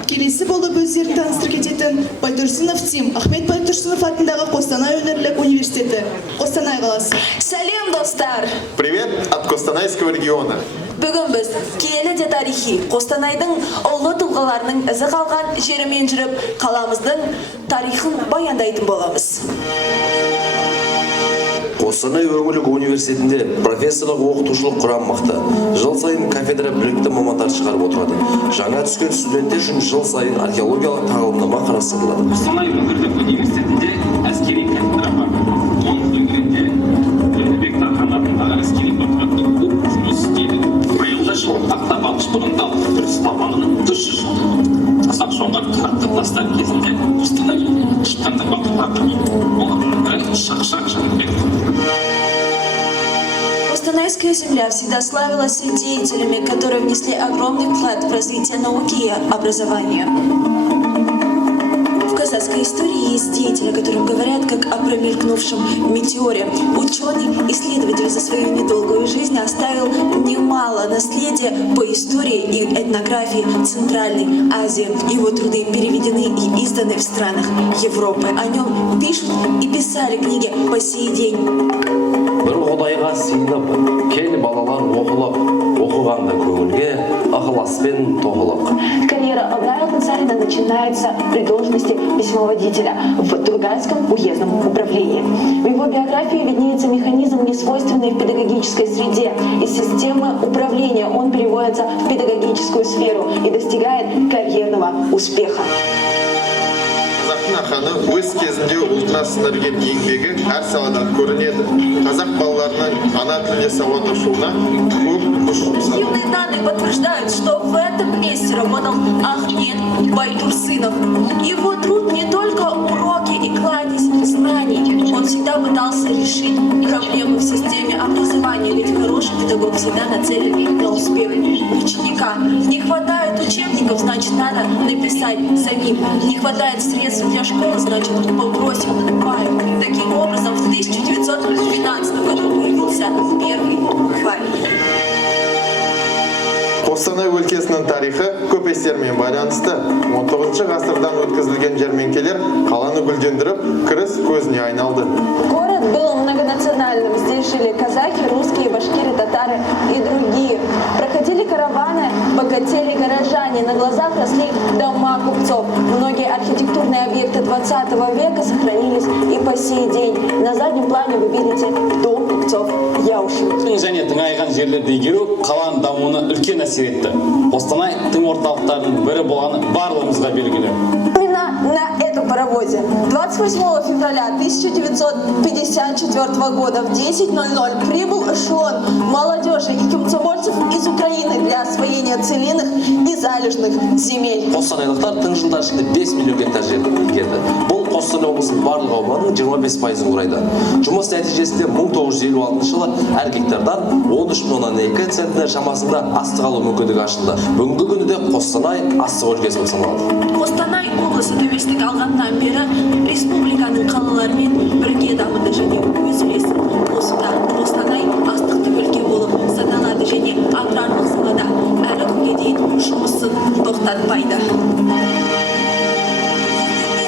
Келесі болып өздерін таныстырып кететін Байтұрсынов Тим, Ахмет Байтұрсынов атындағы Қостанай өңірлік университеті, Қостанай қаласы. Сәлем, достар! Привет от Костанайского региона. Бүгін біз киелі де тарихи Қостанайдың ұлы тұлғаларының ізі қалған жерімен жүріп, қаламыздың тарихын баяндайтын боламыз. Қостанай өңірлік университетінде профессорлық оқытушылық құрам мықты. Жыл сайын кафедра білікті мамандар шығарып отырады. Жаңа түскен студенттер үшін жыл сайын археологиялық тағылымдама қарастырылады. Қостанай өңірлік университетінде әскери кафедра бар. Оның төңірегінде Бөкенбек Тархан атындағы әскери патриоттық клуб жұмыс істейді. Биылғы жыл ақтап 61 күрес маманының 300 жылдығы. Қазақ жоңғар қатынастар кезінде Қостанай шыққанда батырлардың олардың бірі Шақшақ Жәнібек. Костанайская земля всегда славилась деятелями, которые внесли огромный вклад в развитие науки и образования. В казахской истории есть деятели, о которых говорят как о промелькнувшем метеоре. Ученый, исследователь за свою недолгую жизнь оставил немало наследия по истории и этнографии Центральной Азии. Его труды переведены и изданы в странах Европы. О нем пишут и писали книги по сей день. Бір Құдайға сыйынып, кел балалар оқығанда көңілге, ықыласпен тоғылық. Карьера Абрая Царина начинается при должности письмоводителя в Тургайском уездном управлении. В его биографии виднеется механизм, несвойственный в педагогической среде. Из системы управления он переводится в педагогическую сферу и достигает карьерного успеха. Қазақтың аханы өз кезінде ұлтына сіңірген еңбегі әр саладан көрінеді. Қазақ балаларының ана тілінде сауатташуына көп күш жұмсады. Архивные данные подтверждают, что в этом месте работал Ахмет Байтурсынов. Его труд не только уроки и кладезь знаний. Он всегда пытался решить проблемы в системе образования, ведь хороший педагог всегда нацелен на успех ученика. Не хватает учебников, значит надо написать самим. Не хватает средств для школы, значит попросим пары. Таким образом, в 1912 году появился первый букварь. Қостанай өлкесінің тарихы көп естермен байланысты. 19 ғасырдан өткізілген жәрмеңкелер қаланы гүлдендіріп, кіріс көзіне айналды. Город был многонациональным. Здесь жили казахи, русские, башкиры, татары и другие. Проходили караваны, богатели горожане, на глазах росли дома купцов. Многие архитектурные объекты 20 века сохранились и по сей день. На заднем плане вы видите дом купцов Яушин. Және тыңайған жерлерді игеру қаланың дамуына үлкен әсер етті. Қостанай тың орталықтардың бірі болғаны барлығымызға белгілі. Именно на эту паровозе. 28 февраля 1954 года в 10:00 прибыл эшелон молодежи и комсомольцев из Украины для освоения целинных и залежных земель. Қостанайлықтар тың жылдар ішінде 5 миллион гектар жер игерді. Бұл Қостанай облысының барлық аумағының 25%-ын құрайды. Жұмыс нәтижесінде 1956 жылы әр гектардан 13,2 центнер шамасында астық алу мүмкіндігі ашылды. Бүгінгі күні де Қостанай астық өлкесі болып саналады. Қостанай облысы тәуелсіздік алғаннан бері республиканың қалаларымен бірге дамыды және өз үлесін қосуда. Қостанай астықты өлке болып саналады және аграрлық салада әлі күнге дейін жұмысын тоқтатпайды.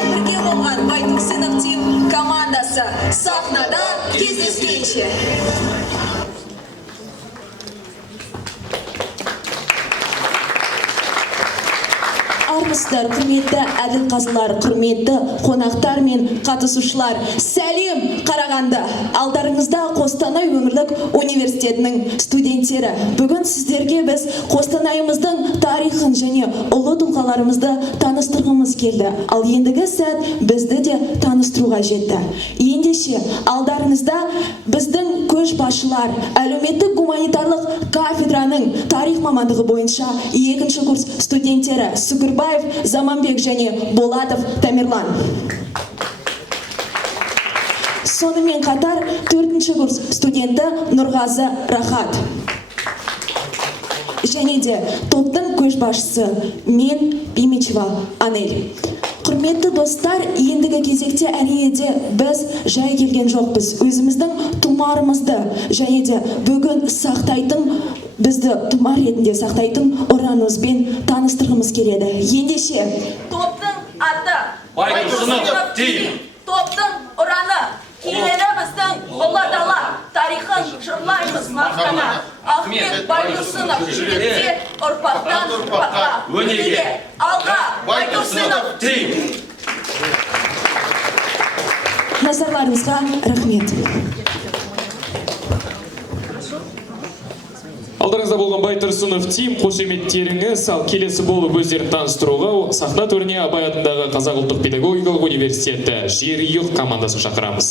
Бірге болған Байтұрсынов тим командасы сахнада кездескенше. Армысыздар, құрметті әділ қазылар, құрметті қонақтар мен қатысушылар. Сәлем Қарағанды! Алдарыңызда Қостанай өңірлік университетінің студенттері. Бүгін сіздерге біз Қостанайымыздың тарихын және ұлы тұлғаларымызды таныстырғымыз келді. Ал ендігі сәт бізді де таныстыруға жетті. Ендеше алдарыңызда біздің көшбасшылар, әлеуметтік гуманитарлық кафедраның тарих мамандығы бойынша 2-ші курс студенттері Сүгірбаев, Заманбек және Болатов Тамерлан. Сонымен қатар 4-ші курс студенті Нұрғазы Рахат. Және де топтың көшбасшысы мен Бимечева Анель. Құрметті достар, ендігі кезекте әрине де біз жай келген жоқпыз. Өзіміздің тұмарымызды және де бүгін сақтайтын, бізді тұмар ретінде сақтайтын ұранымызбен таныстырғымыз келеді. Ендеше Топтың аты Байтұрсынов тим. Топтың ұраны еліміздің ұлы дала тарихын жырлаймыз мақтана. Ахмет Байтұрсынов жүректе ұрпақтан ұрпаққа өнеге. Алға Байтұрсынов тим. назарларыңызға рахмет. Алдарыңызда болған Байтұрсынов тим қошеметтеріңіз, ал келесі болып өздерін таныстыруға сахна төріне Абай атындағы Қазақ ұлттық педагогикалық университеті Жерұйық командасын шақырамыз.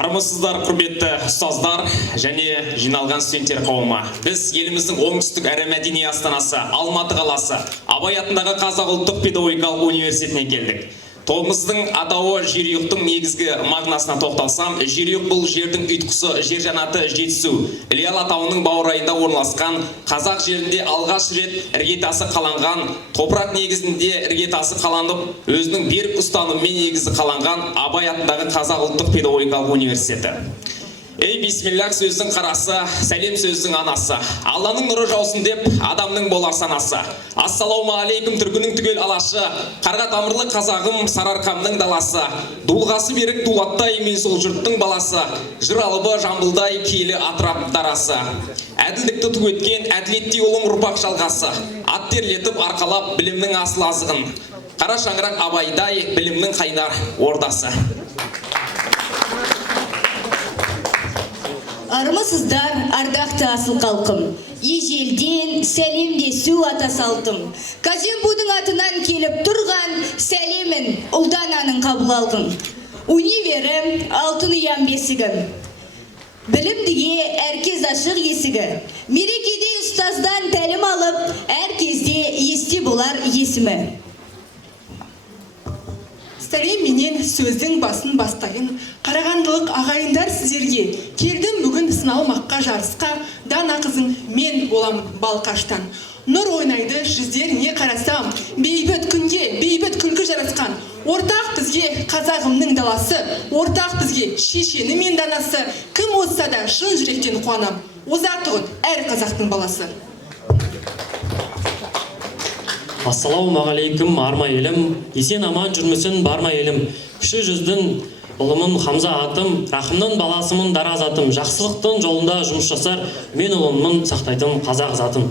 Армысыздар, құрметті ұстаздар және жиналған студенттер қауымы. Біз еліміздің оңтүстік әрі мәдени астанасы Алматы қаласы Абай атындағы Қазақ ұлттық педагогикалық университетіне келдік. Тобымыздың атауы Жерұйықтың негізгі мағынасына тоқталсам, Жерұйық бұл жердің ұйытқысы, жер жанаты жетісу. Іле алатауының баурайында орналасқан, қазақ жерінде алғаш рет іргетасы қаланған, топырақ негізінде іргетасы қаланып, өзінің берік ұстанымымен негізі қаланған Абай атындағы Қазақ ұлттық педагогикалық университеті. Ей бисмиллах сөздің қарасы, сәлем сөздің анасы. Алланың нұры жаусын деп, адамның болар санасы. Ассалауму алейкум түркінің түгел алашы. Қарға тамырлы қазағым, сарарқамның даласы. Дулғасы берік дулаттай мен сол жұрттың баласы. Жыр алыбы жамбылдай келі атырап дарасы. Әділдікті ту еткен әділетті олың ұрпақ жалғасы. Ат терлетіп арқалап білімнің асыл азығын. Қара шаңырақ абайдай білімнің қайнар ордасы. Армысыздар, ардақты асыл қалқым. Ежелден сәлемдесу ата салтым. Казембудың атынан келіп тұрған сәлемін ұлдананың қабыл алғым. Универім, алтын ұям бесігім. Білімдіге әркез ашық есігі. Мерекеде ұстаздан тәлім алып, әркезде есте болар есімі. Сәлем менен сөздің басын бастайын. Қарағандылық ағайындар сіздерге. Келдім бүгін сыналмаққа жарысқа. Дана қызың мен боламын балқаштан. Нұр ойнайды жүздеріне қарасам. Бейбіт күнге, бейбіт күлкі жарасқан. Ортақ бізге қазағымның даласы. Ортақ бізге шешені мен данасы. Кім отса да шын жүректен қуанам. Озатығын әр қазақтың баласы. Ассалаумағалейкум арма елім, есен аман жүрмісін барма елім. Кіші жүздің ұлымын Хамза атым, рахымның баласымын Дараз атым. Жақсылықтың жолында жұмыс жасар, мен ұлымын сақтайтын қазақ затым.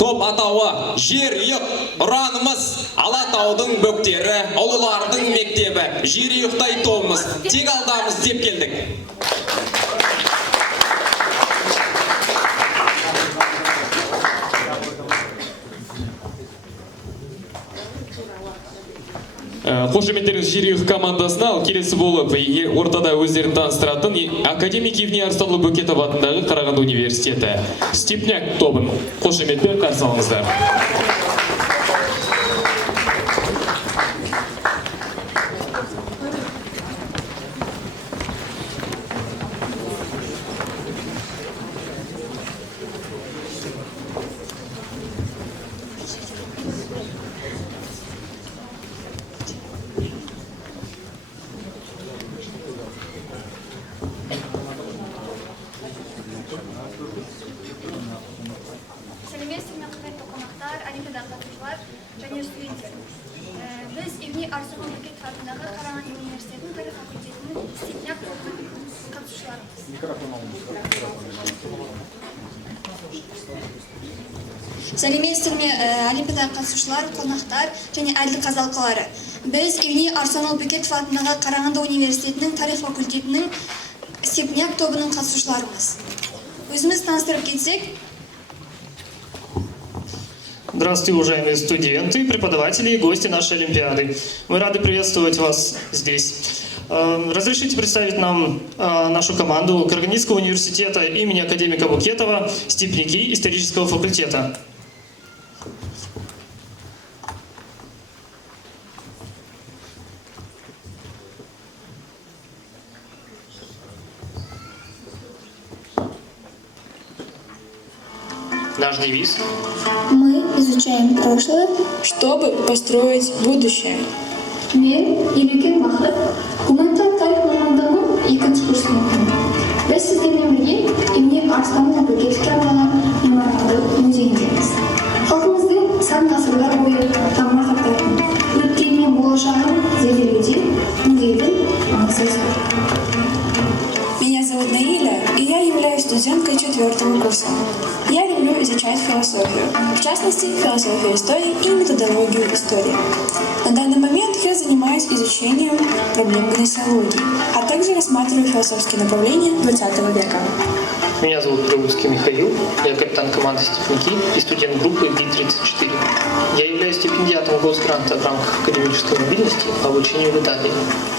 Топ атауы, жер үйік, ұранымыз, Алатаудың бөктері, ұлылардың мектебі, жер үйіктай тобымыз, тек алдамыз деп келдік. Қошеметтеріңіз жер үйік командасына келесі болып ортада өздерін таныстыратын академик Евгений Арыстанұлы Бөкетов атындағы Қарағанды университеті Степняк тобын қошеметпен қарсы алыңыздар. Сәлеметсіздер ме құрметті қонақтар, олимпиадаға қатысушылар және студенттер. Біз Евгений Арыстанұлы Бөкетов атындағы Қарағанды университетінің тарих факультетінің Степняк тобының қатысушыларымыз. Сәлеметсіздер ме олимпиадаға қатысушылар, қонақтар және әділ қазалқалары. Біз Евгений Арыстанұлы Бөкетов атындағы Қарағанды университетінің тарих факультетінің Степняк тобының қатысушыларымыз. Өзіміз таныстырып кетсек. Здравствуйте, уважаемые студенты, преподаватели и гости нашей Олимпиады. Мы рады приветствовать вас здесь. Разрешите представить нам нашу команду Карагандинского университета имени академика Букетова, степняки исторического факультета. Наш девиз. Мы изучаем прошлое, чтобы построить будущее. Мен Илюкен Бахыт, гуманитар тарих мамандығының 2-ші курсын оқимын. Біз сіздермен бірге Евгений Арыстанұлы Бөкетовке арналған мемориалдық музейіндеміз. Халқымыздың сан ғасырлар бойы тамыр тартатын өткені мен болашағын зерделеуде музейдің маңызы зор. Меня зовут Наиля, и я являюсь студенткой 4-го курса. Я люблю изучать философию, в частности, философию истории и методологию истории. На данный момент я занимаюсь изучением проблем гносеологии, а также рассматриваю философские направления 20 века. Меня зовут Прилуцкий Михаил, я капитан команды «Степняки» и студент группы ГИ-34. Я являюсь стипендиатом госгранта в рамках академической мобильности по обучению в Италии.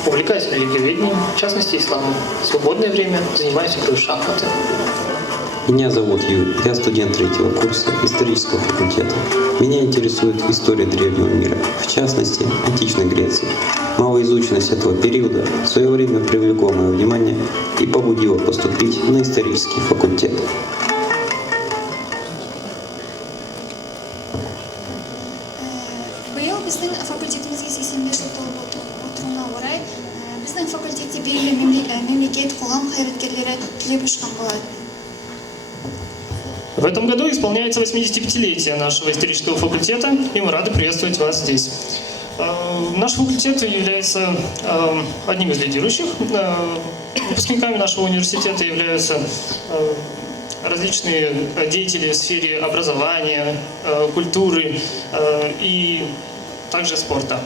Увлекаюсь религиоведением, в частности исламом. В свободное время занимаюсь игрой в шахматы. Меня зовут Юрий, я студент 3-го курса исторического факультета. Меня интересует история древнего мира, в частности, античной Греции. Малоизученность этого периода в свое время привлекла мое внимание и побудила поступить на исторический факультет. Биыл біздің факультетімізге 85 жыл толып отыруына орай біздің сіздің факультетте белгілі мемлекет, қоғам қайраткерлері түлеп ұшқан болады. В этом году исполняется 85-летие нашего исторического факультета, и мы рады приветствовать вас здесь. Наш факультет является одним из лидирующих. Выпускниками нашего университета являются различные деятели в сфере образования, культуры и также спорта.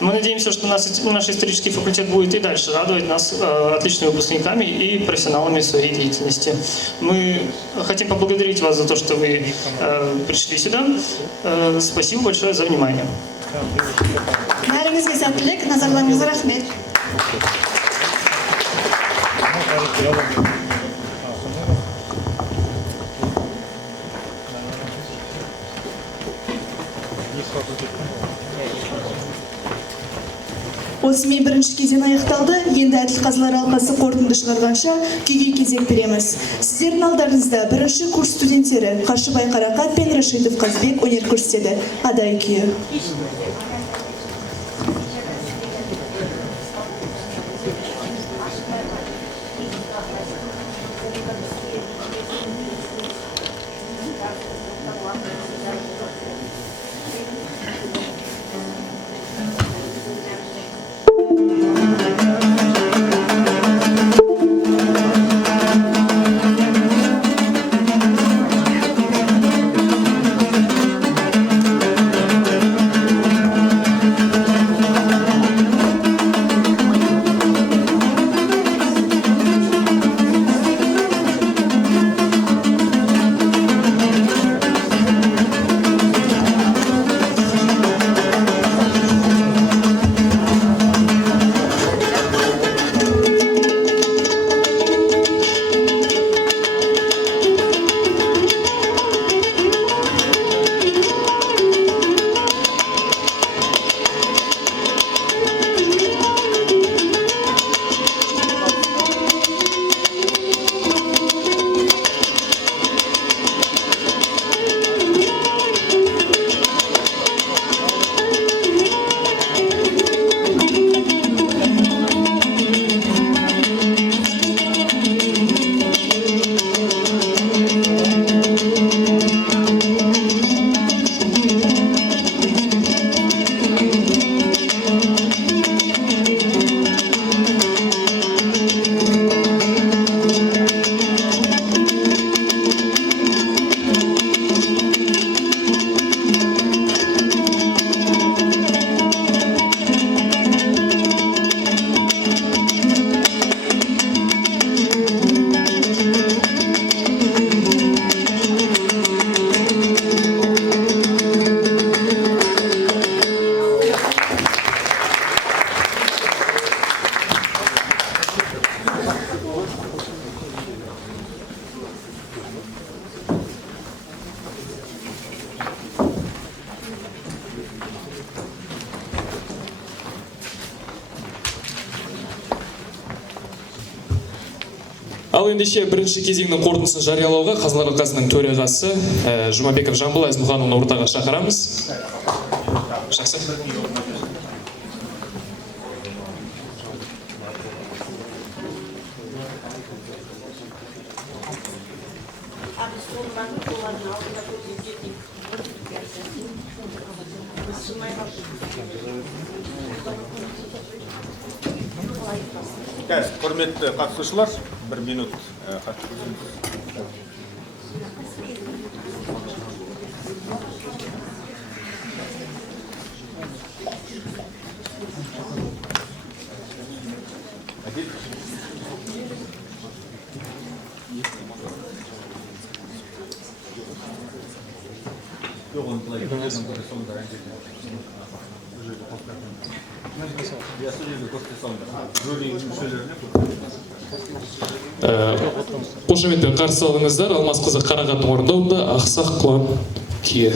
Мы надеемся, что наш исторический факультет будет и дальше радовать нас отличными выпускниками и профессионалами в своей деятельности. Мы хотим поблагодарить вас за то, что вы пришли сюда. Спасибо большое за внимание. Бәріңізге сәттілік, назарларыңызға рахмет. Осымен бірінші кезең аяқталды. Енді әділ-қазылар алқасы қорытынды шығарғанша күйге кезек береміз. Сіздердің алдарыңызда бірінші курс студенттері Қаршыбай Қарақат пен Рашидов Қазбек өнер көрсетеді. Адай күйі. Ал ендеше бірінші кезеңнің қорытындысын жариялауға қазылар алқасының төрағасы Жұмабеков Жамбыл Әзмұханұлын ортаға шақырамыз. Жақсы. Құрметті қатысушылар, бір минут Қошеметпен қарсы алыңыздар. Алмасқызы Қарағаттың орындауында Ақсақ Құлан күйі.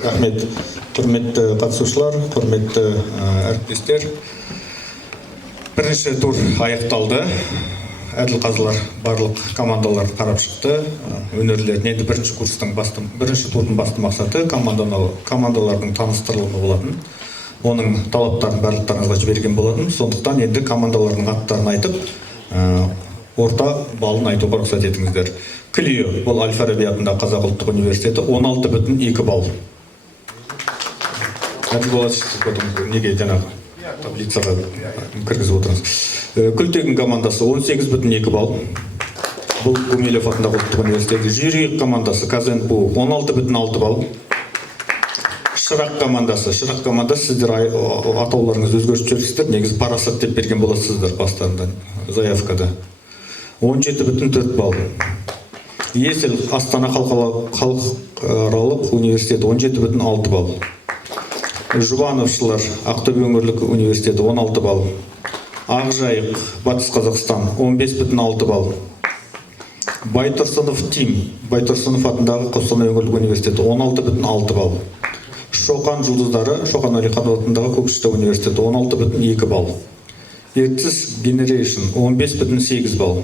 Рахмет. Құрметті қатысушылар, құрметті әріптестер. Бірінші тур аяқталды. Әділ қазылар барлық командалар қарап шықты. Өнерлерін енді бірінші турдың басты мақсаты командалардың таныстырылымы болатын. Оның талаптарын барлықтарыңызға жіберген болатын. Сондықтан енді командалардың аттарын айтып, орта балын айтуға рұқсат етіңіздер. Клио, бұл Әл-Фараби атындағы Қазақ ұлттық университеті 16,2 балл. Әділ болады, неге жаңағы таблицаға кіргізіп отырыңыз. Күлтегін командасы 18,2 балл. Бұл Гумилев атындағы ұлттық университеті. Жюри командасы КЗНПУ 16,6 балл. Шырақ командасы сіздер атауларыңыз өзгеріп жүрсіздер, негізі парасат деп берген боласыздар бастарында заявкада. 17,4 балл. Есіл Астана халықаралық университеті 17,6 балл. Жұбановшылар Ақтөбе өңірлік университеті 16 балл. Ақжайық Батыс Қазақстан 15,6 балл. Байтұрсынов Тим Байтұрсынов атындағы Қостанай өңірлік университеті 16,6 балл. Шоқан жұлдыздары Шоқан Әлихан атындағы Көкшетау университеті 16,2 балл. Ертіс Generation 15,8 балл.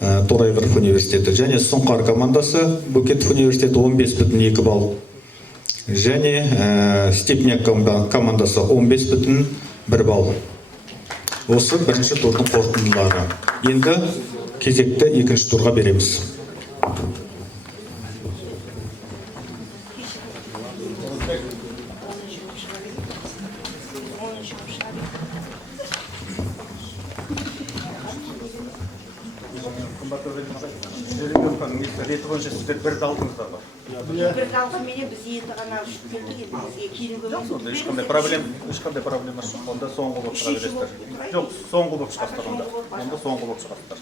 Торайғыров университеті және Сұңқар командасы Бөкетов университеті 15,2 балл. Және Степняк командасы 15,1 балл. Осы бірінші турдың қорытындылары. Енді кезекті екінші турға береміз. Реті бойынша сіздер бір далтыңыздар бар. Бір даусы менен біз енді ғана ұшып келдік, енді бізге кейін көмек. Ешқандай проблема жоқ. Онда соңғы болып шыға бересіздер. Жоқ, соңғы болып шығасыздар онда. Онда соңғы болып шығасыздар.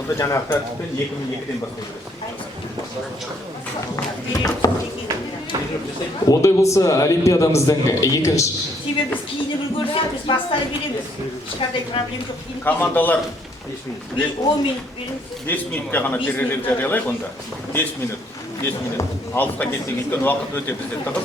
Онда жаңағы тәртіппен 2002-ден бастап бересіз. Ондай болса, Олимпиадамыздың екінші. Себебі біз кейініп үлгерсек, біз бастары береміз. Ешқандай проблем жоқ. Командалар 10 минут береміз. 5 минутта ғана перерыв жариялайық онда. 5 минут. Алысқа кетпей кеткен уақыт өте бізде тығыз.